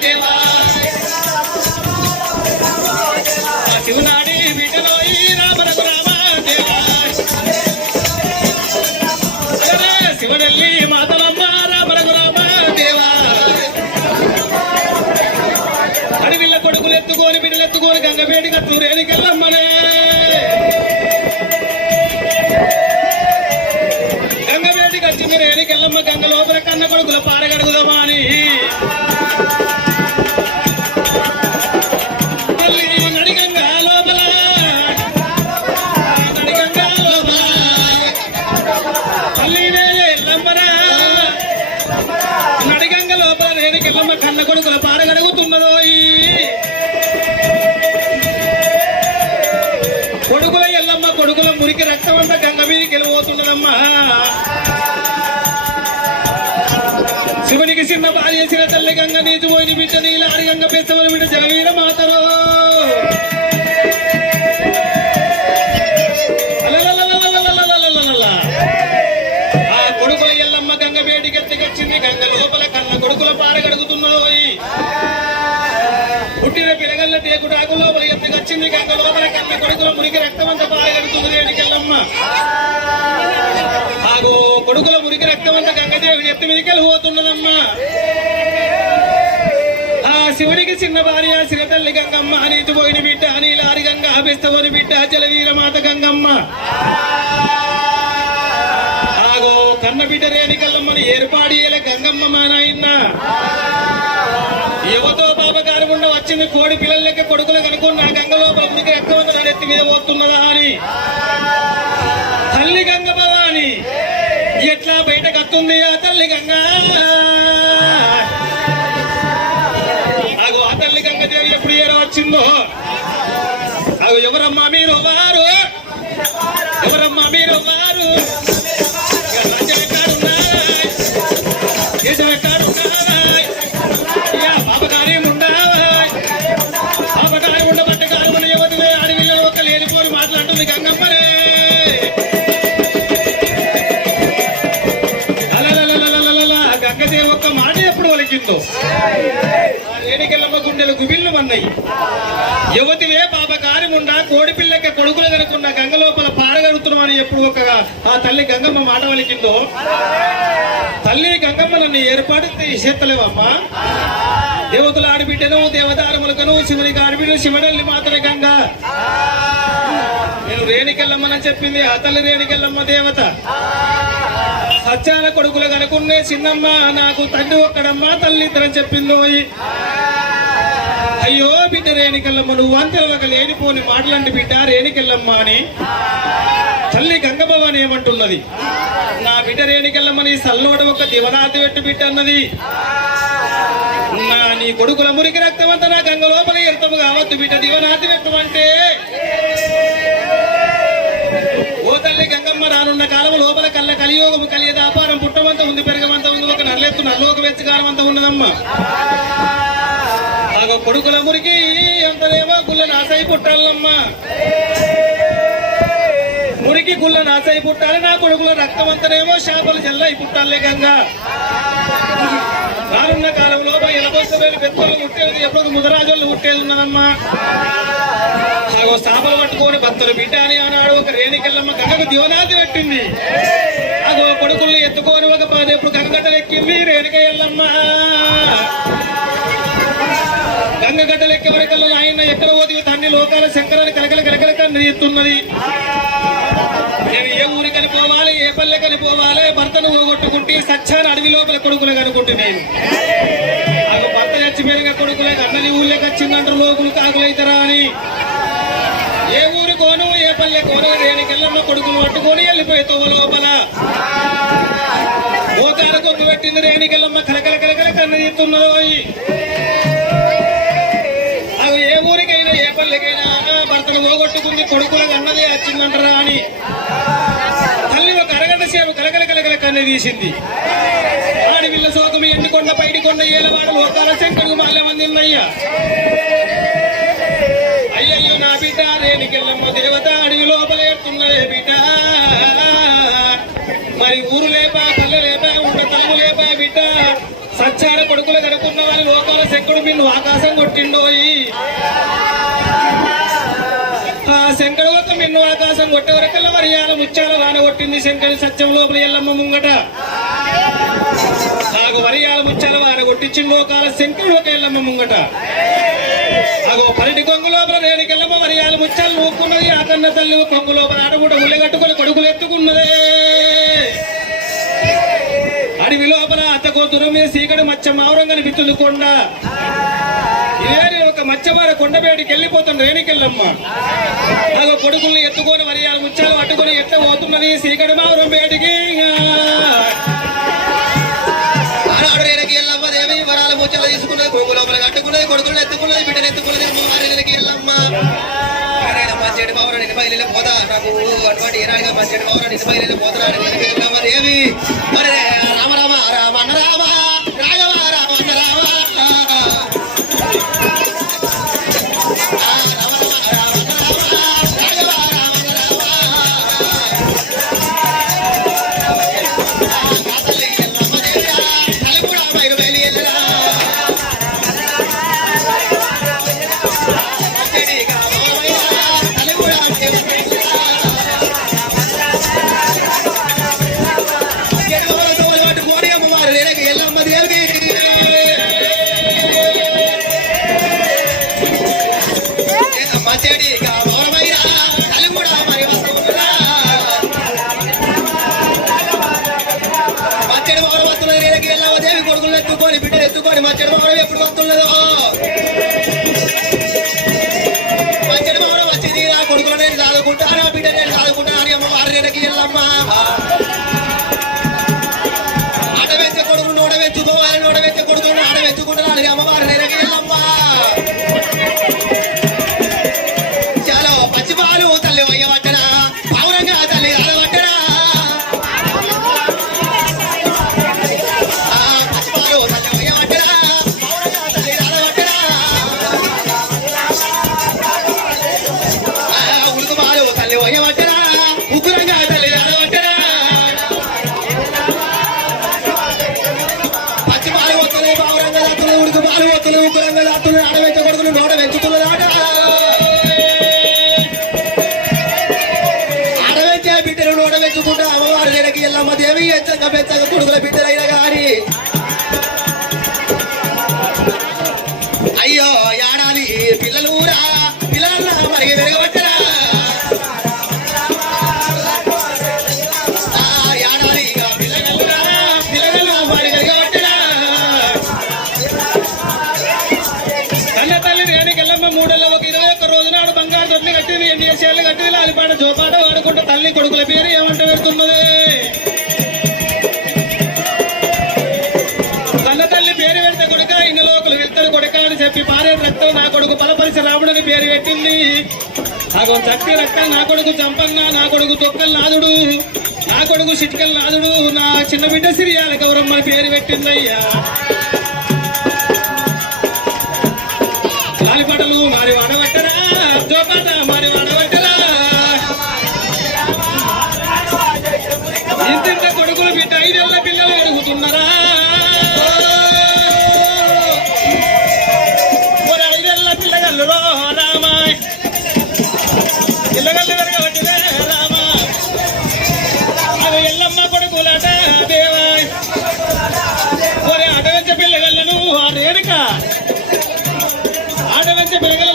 దేవా శివనాడి బిడ్డలో ఈ రామరకు రామ దేవా శివనల్లి మాతలమ్మ రామరకు రామ దేవా అడవిల్ల కొడుకులు ఎత్తుకొని బిడ్డలు ఎత్తుకొని గంగపేటి కత్తు రేణుకెళ్ళమ్మనే గంగపేటికి వచ్చింది రేణుకెళ్ళమ్మ గంగ లోపల కన్న కొడుకుల పారగడుగుదామా అని నడిగంగ లోపల రేణుకెళ్ళమ్మ కన్న కొడుకుల పారగడుగుతున్నదో కొడుకుల ఎల్లమ్మ కొడుకుల మురికి రక్తం అంతా గంగ మీదకి వెళ్ళిపోతున్నదమ్మా శివునికి చిన్న బాధ చేసిన తల్లి గంగ నీతి పోయిన బిడ్డ నీళ్ళ ఆడిగంగ పెద్దవల బిడ్డ జలవీర మాతరో ఆ కొడుకుల ఎల్లమ్మ గంగ వేడికి ఎత్తుకొచ్చింది గంగ లోపల కన్న కొడుకుల పారగడుగుతున్నదో పుట్టిన పిల్లగల్ల టేకుటాకు లోపల ఎత్తుకొచ్చింది గంగ లోపల కన్న కొడుకుల మురికి రక్తం అంతా పారగడుతుంది రేణుకెళ్ళమ్మ ఆగో కొడుకుల మురికి రక్తం అంతా గంగదేవిని ఎత్తి మీదకి వెళ్ళిపోతున్నదమ్మా శివుడికి చిన్న భార్య శ్రీతల్లి గంగమ్మ నీతి పోయిన బిడ్డ నీలారి గంగ బెస్తవని బిడ్డ జలవీరమాత గంగమ్మ ఆగో కన్న బిడ్డ రేణికల్లమ్మని ఏర్పాటు చేయలే గంగమ్మ మా నాయన్న యువతో పాపగారు ఉండ వచ్చింది కోడి పిల్లల లెక్క కొడుకులు కనుక్కున్న గంగ లోపల ఉనికి రక్తవంత నడెత్తి మీద పోతున్నదా అని తల్లి గంగ భవాని ఎట్లా బయటకు వస్తుంది ఆ తల్లి గంగ ఆ తల్లి గంగదేవి ఎప్పుడు ఏరో వచ్చిందో అగు ఎవరమ్మా మీరు వారు ఎవరమ్మా మీరు వారు రాజ్యం ఎక్కడున్నాయ్ దేశం ఎక్కడున్నాయ్ పాపకారి ఉండవాయ్ పాపకారి ఉండబట్టే కాలమని యువతి అడవిలో ఒక లేనిపోని మాట్లాడుతుంది గంగమ్మనే గంగదేవి ఒక్క మాట ఎప్పుడు వలికిందో రేణికెళ్ళమ్మ గుండెలు గుబిళ్ళు అన్నాయి యువతివే పాప కార్యముండా కోడి పిల్లకి కొడుకులు కనుకున్న గంగ లోపల పారగలుగుతున్నామని ఎప్పుడు ఒక ఆ తల్లి గంగమ్మ మాట వలికిందో తల్లి గంగమ్మ నన్ను ఏర్పాటు చేస్తలేవమ్మా దేవతల ఆడబిడ్డను దేవదారములకను శివునికి ఆడబిడ్డ శివనల్లి మాత్రమే గంగ నేను రేణికెళ్ళమ్మని చెప్పింది ఆ తల్లి రేణికెళ్ళమ్మ దేవత సత్యాల కొడుకులు కనుకున్నే చిన్నమ్మ నాకు తండ్రి ఒక్కడమ్మా తల్లి ఇద్దరని చెప్పిందో అయ్యో బిడ్డ రేణికెళ్ళమ్మ నువ్వు అంతెలవక లేనిపోని మాటలండి బిడ్డ రేణికెళ్ళమ్మ అని తల్లి గంగభవాని ఏమంటున్నది నా బిడ్డ రేణికెళ్ళమ్మని సల్లోడ ఒక దివనాతి పెట్టు బిడ్డ అన్నది నీ కొడుకుల మురికి రక్తం అంతా నా గంగ లోపల ఎర్తము కావద్దు బిడ్డ దివనాతి పెట్టమంటే ఓ తల్లి గంగమ్మ రానున్న కాలం లోపల కళ్ళ కలియోగము కలియ దాపారం పుట్టమంతా ఉంది పెరగమంతా ఉంది ఒక నల్లెత్తు నల్లోక వెచ్చగానం అంతా ఉన్నదమ్మా ఆగ కొడుకుల మురికి ఎంతనేమో గుళ్ళ నాసై పుట్టాలమ్మా మురికి గుళ్ళ నాసై పుట్టాలి నా కొడుకుల రక్తం అంతనేమో శాపలు జల్లై పుట్టాలే గంగా రానున్న కాలం లోపల ఎలబోసవేలు పెద్దోళ్ళు పుట్టేది ఎప్పుడు ముదరాజోళ్ళు పుట్టేది ఉన్నదమ్మా ఆగో స్థాపలు పట్టుకొని భక్తులు బిడ్డ అని ఆనాడు ఒక రేణికెళ్ళమ్మ గంగకు దివనాది పెట్టింది అగో కొడుకుల్ని ఎత్తుకొని ఒక ఎప్పుడు గంగగడ్డలెక్కింది రేణికెళ్ళమ్మ గంగగడ్డలెక్కే వరకల్లా ఆయన ఎక్కడ పోతే తండ్రి లోకాల శంకరాన్ని కలకల కలకల కన్ను ఎత్తున్నది నేను ఏ ఊరికని పోవాలి ఏ పల్లెకని పోవాలి భర్తను పోగొట్టుకుంటే సచ్చాన అడవి లోపల కొడుకులు కనుకుంటే నేను నాకు భర్త చచ్చిపోయిన కొడుకులే అన్నది ఊళ్ళకి వచ్చిందంటారు లోకులు కాకులైతారా అని ఏ ఊరి కోను ఏ పల్లె కోను రేణికెళ్ళమ్మ కొడుకులు పట్టుకొని వెళ్ళిపోయి తోవ లోపల మోకాల కొద్దు పెట్టింది రేణికెళ్ళమ్మ కలకల కలకల కన్ను తీస్తున్నదో అవి ఏ ఊరికైనా ఏ పల్లెకైనా భర్తను పోగొట్టుకుంది కొడుకులకు అన్నదే వచ్చిందంటారా అని తల్లి ఒక అరగంట సేపు కలకల కలకల కన్ను తీసింది ఆడివిల్ల సోకమి ఎండుకొండ పైడికొండ ఏలవాడ లోకాల శంకరు మాల్యమంది ఉన్నయ్యా అయ్యయ్యో నా బిడ్డ రేణికెళ్ళమ్మ దేవత అడవి లోపల ఎత్తున్నదే బిడ్డ మరి ఊరు లేపా పల్లె లేపా ఉండ తలుపు లేపా బిడ్డ సచ్చార కొడుకులు కనుక్కున్న వాళ్ళు లోకాల శంకడు నిన్ను ఆకాశం కొట్టిండోయి ఆ శంకడు ఒక మిన్ను ఆకాశం కొట్టే వరకల్లా వరియాల ముచ్చాల వాన కొట్టింది శంకరి సత్యం లోపల ఎల్లమ్మ ముంగట నాకు వరియాల ముచ్చాల వాన కొట్టించి లోకాల శంకరుడు ఒక ఎల్లమ్మ ముంగట అగో పరటి కొంగు లోపల రేణికెళ్ళమ్మ వరియాల ముచ్చాలు నూక్కున్నది ఆ కన్న తల్లి కొంగు లోపల ఆటగూట ముళ్ళ కట్టుకొని కొడుకులు ఎత్తుకున్నదే అడవి లోపల అత్తకోతురం మీద సీకడు మచ్చ మావరం కనిపిస్తుంది కొండ ఇదే ఒక మచ్చమార కొండపేటికి వెళ్ళిపోతుంది రేణికెళ్ళమ్మ అగో కొడుకుల్ని ఎత్తుకొని వరియాల ముచ్చాలు పట్టుకొని ఎట్లా పోతున్నది సీకడు మావరం పేటికి ఆనాడు రేణికెళ్ళమ్మ దేవి వరాల ముచ్చాలు తీసుకున్నది కొంగు లోపల కట్టుకున్నది కొడుకులను ఎత్తుకున్నది బిడ్డను ఎత్తుకున్నది రేణికెళ్ళమ్మ మంచి పవర్ నిన్న బయలు పోతా నాకు అటువంటి ఏనాడుగా మంచి పవర్ నిన్న బయలు పోతా రేణికెళ్ళమ్మ దేవి మరి రామ రామ రామ అన్న రామ రాఘవ రామ అన్న రామ ఎల్లమ్మ దేవికి అయ్యో ఏడాది పిల్లలురా పిల్లలన్నా మరి పెరగబట్టరా ఏడాది పిల్లలురా పిల్లలు మరి పెరగబట్టరా తన తల్లి రేణికెళ్ళమ్మ మూడేళ్ళ ఒక 21 రోజు నాడు బంగారు దొడ్లు కట్టింది, ఎండియేసేళ్ళు కట్టింది, లాలిపాట జోపాట వాడుకుంటూ తల్లి కొడుకుల పేరు ఏమంట పెడుతున్నది. తన తల్లి పేరు పెడితే కొడుక ఇన్ని లోకలు వెళ్తారు కొడుక అని చెప్పి పారే రక్తం నా కొడుకు బలపరిచి రాముడని పేరు పెట్టింది. నాకు చక్తి రక్తం నా కొడుకు చంపన్న, నా కొడుకు తొక్కల్ నాదుడు, నా కొడుకు చిట్కల్ నాదుడు, నా చిన్న బిడ్డ సిరియాల గౌరమ్మని పేరు పెట్టిందయ్యా. లాలిపాటలు మారి వాడబట్టరా, జోపాట మారి వాడబట్టరా. ఇంత కొడుకులు బిడ్డ 5 ఏళ్ల పిల్లలు ఎదుగుతున్నారా. 5 ఏళ్ల పిల్లగల్లు రామ పిల్లగల్లు పెరగబట్టిరే రామ. అది ఎల్లమ్మ కొడుకులాట దేవా. అడవంచ పిల్లగల్లను ఆ రేణుక ఆడవంచ పిల్లగల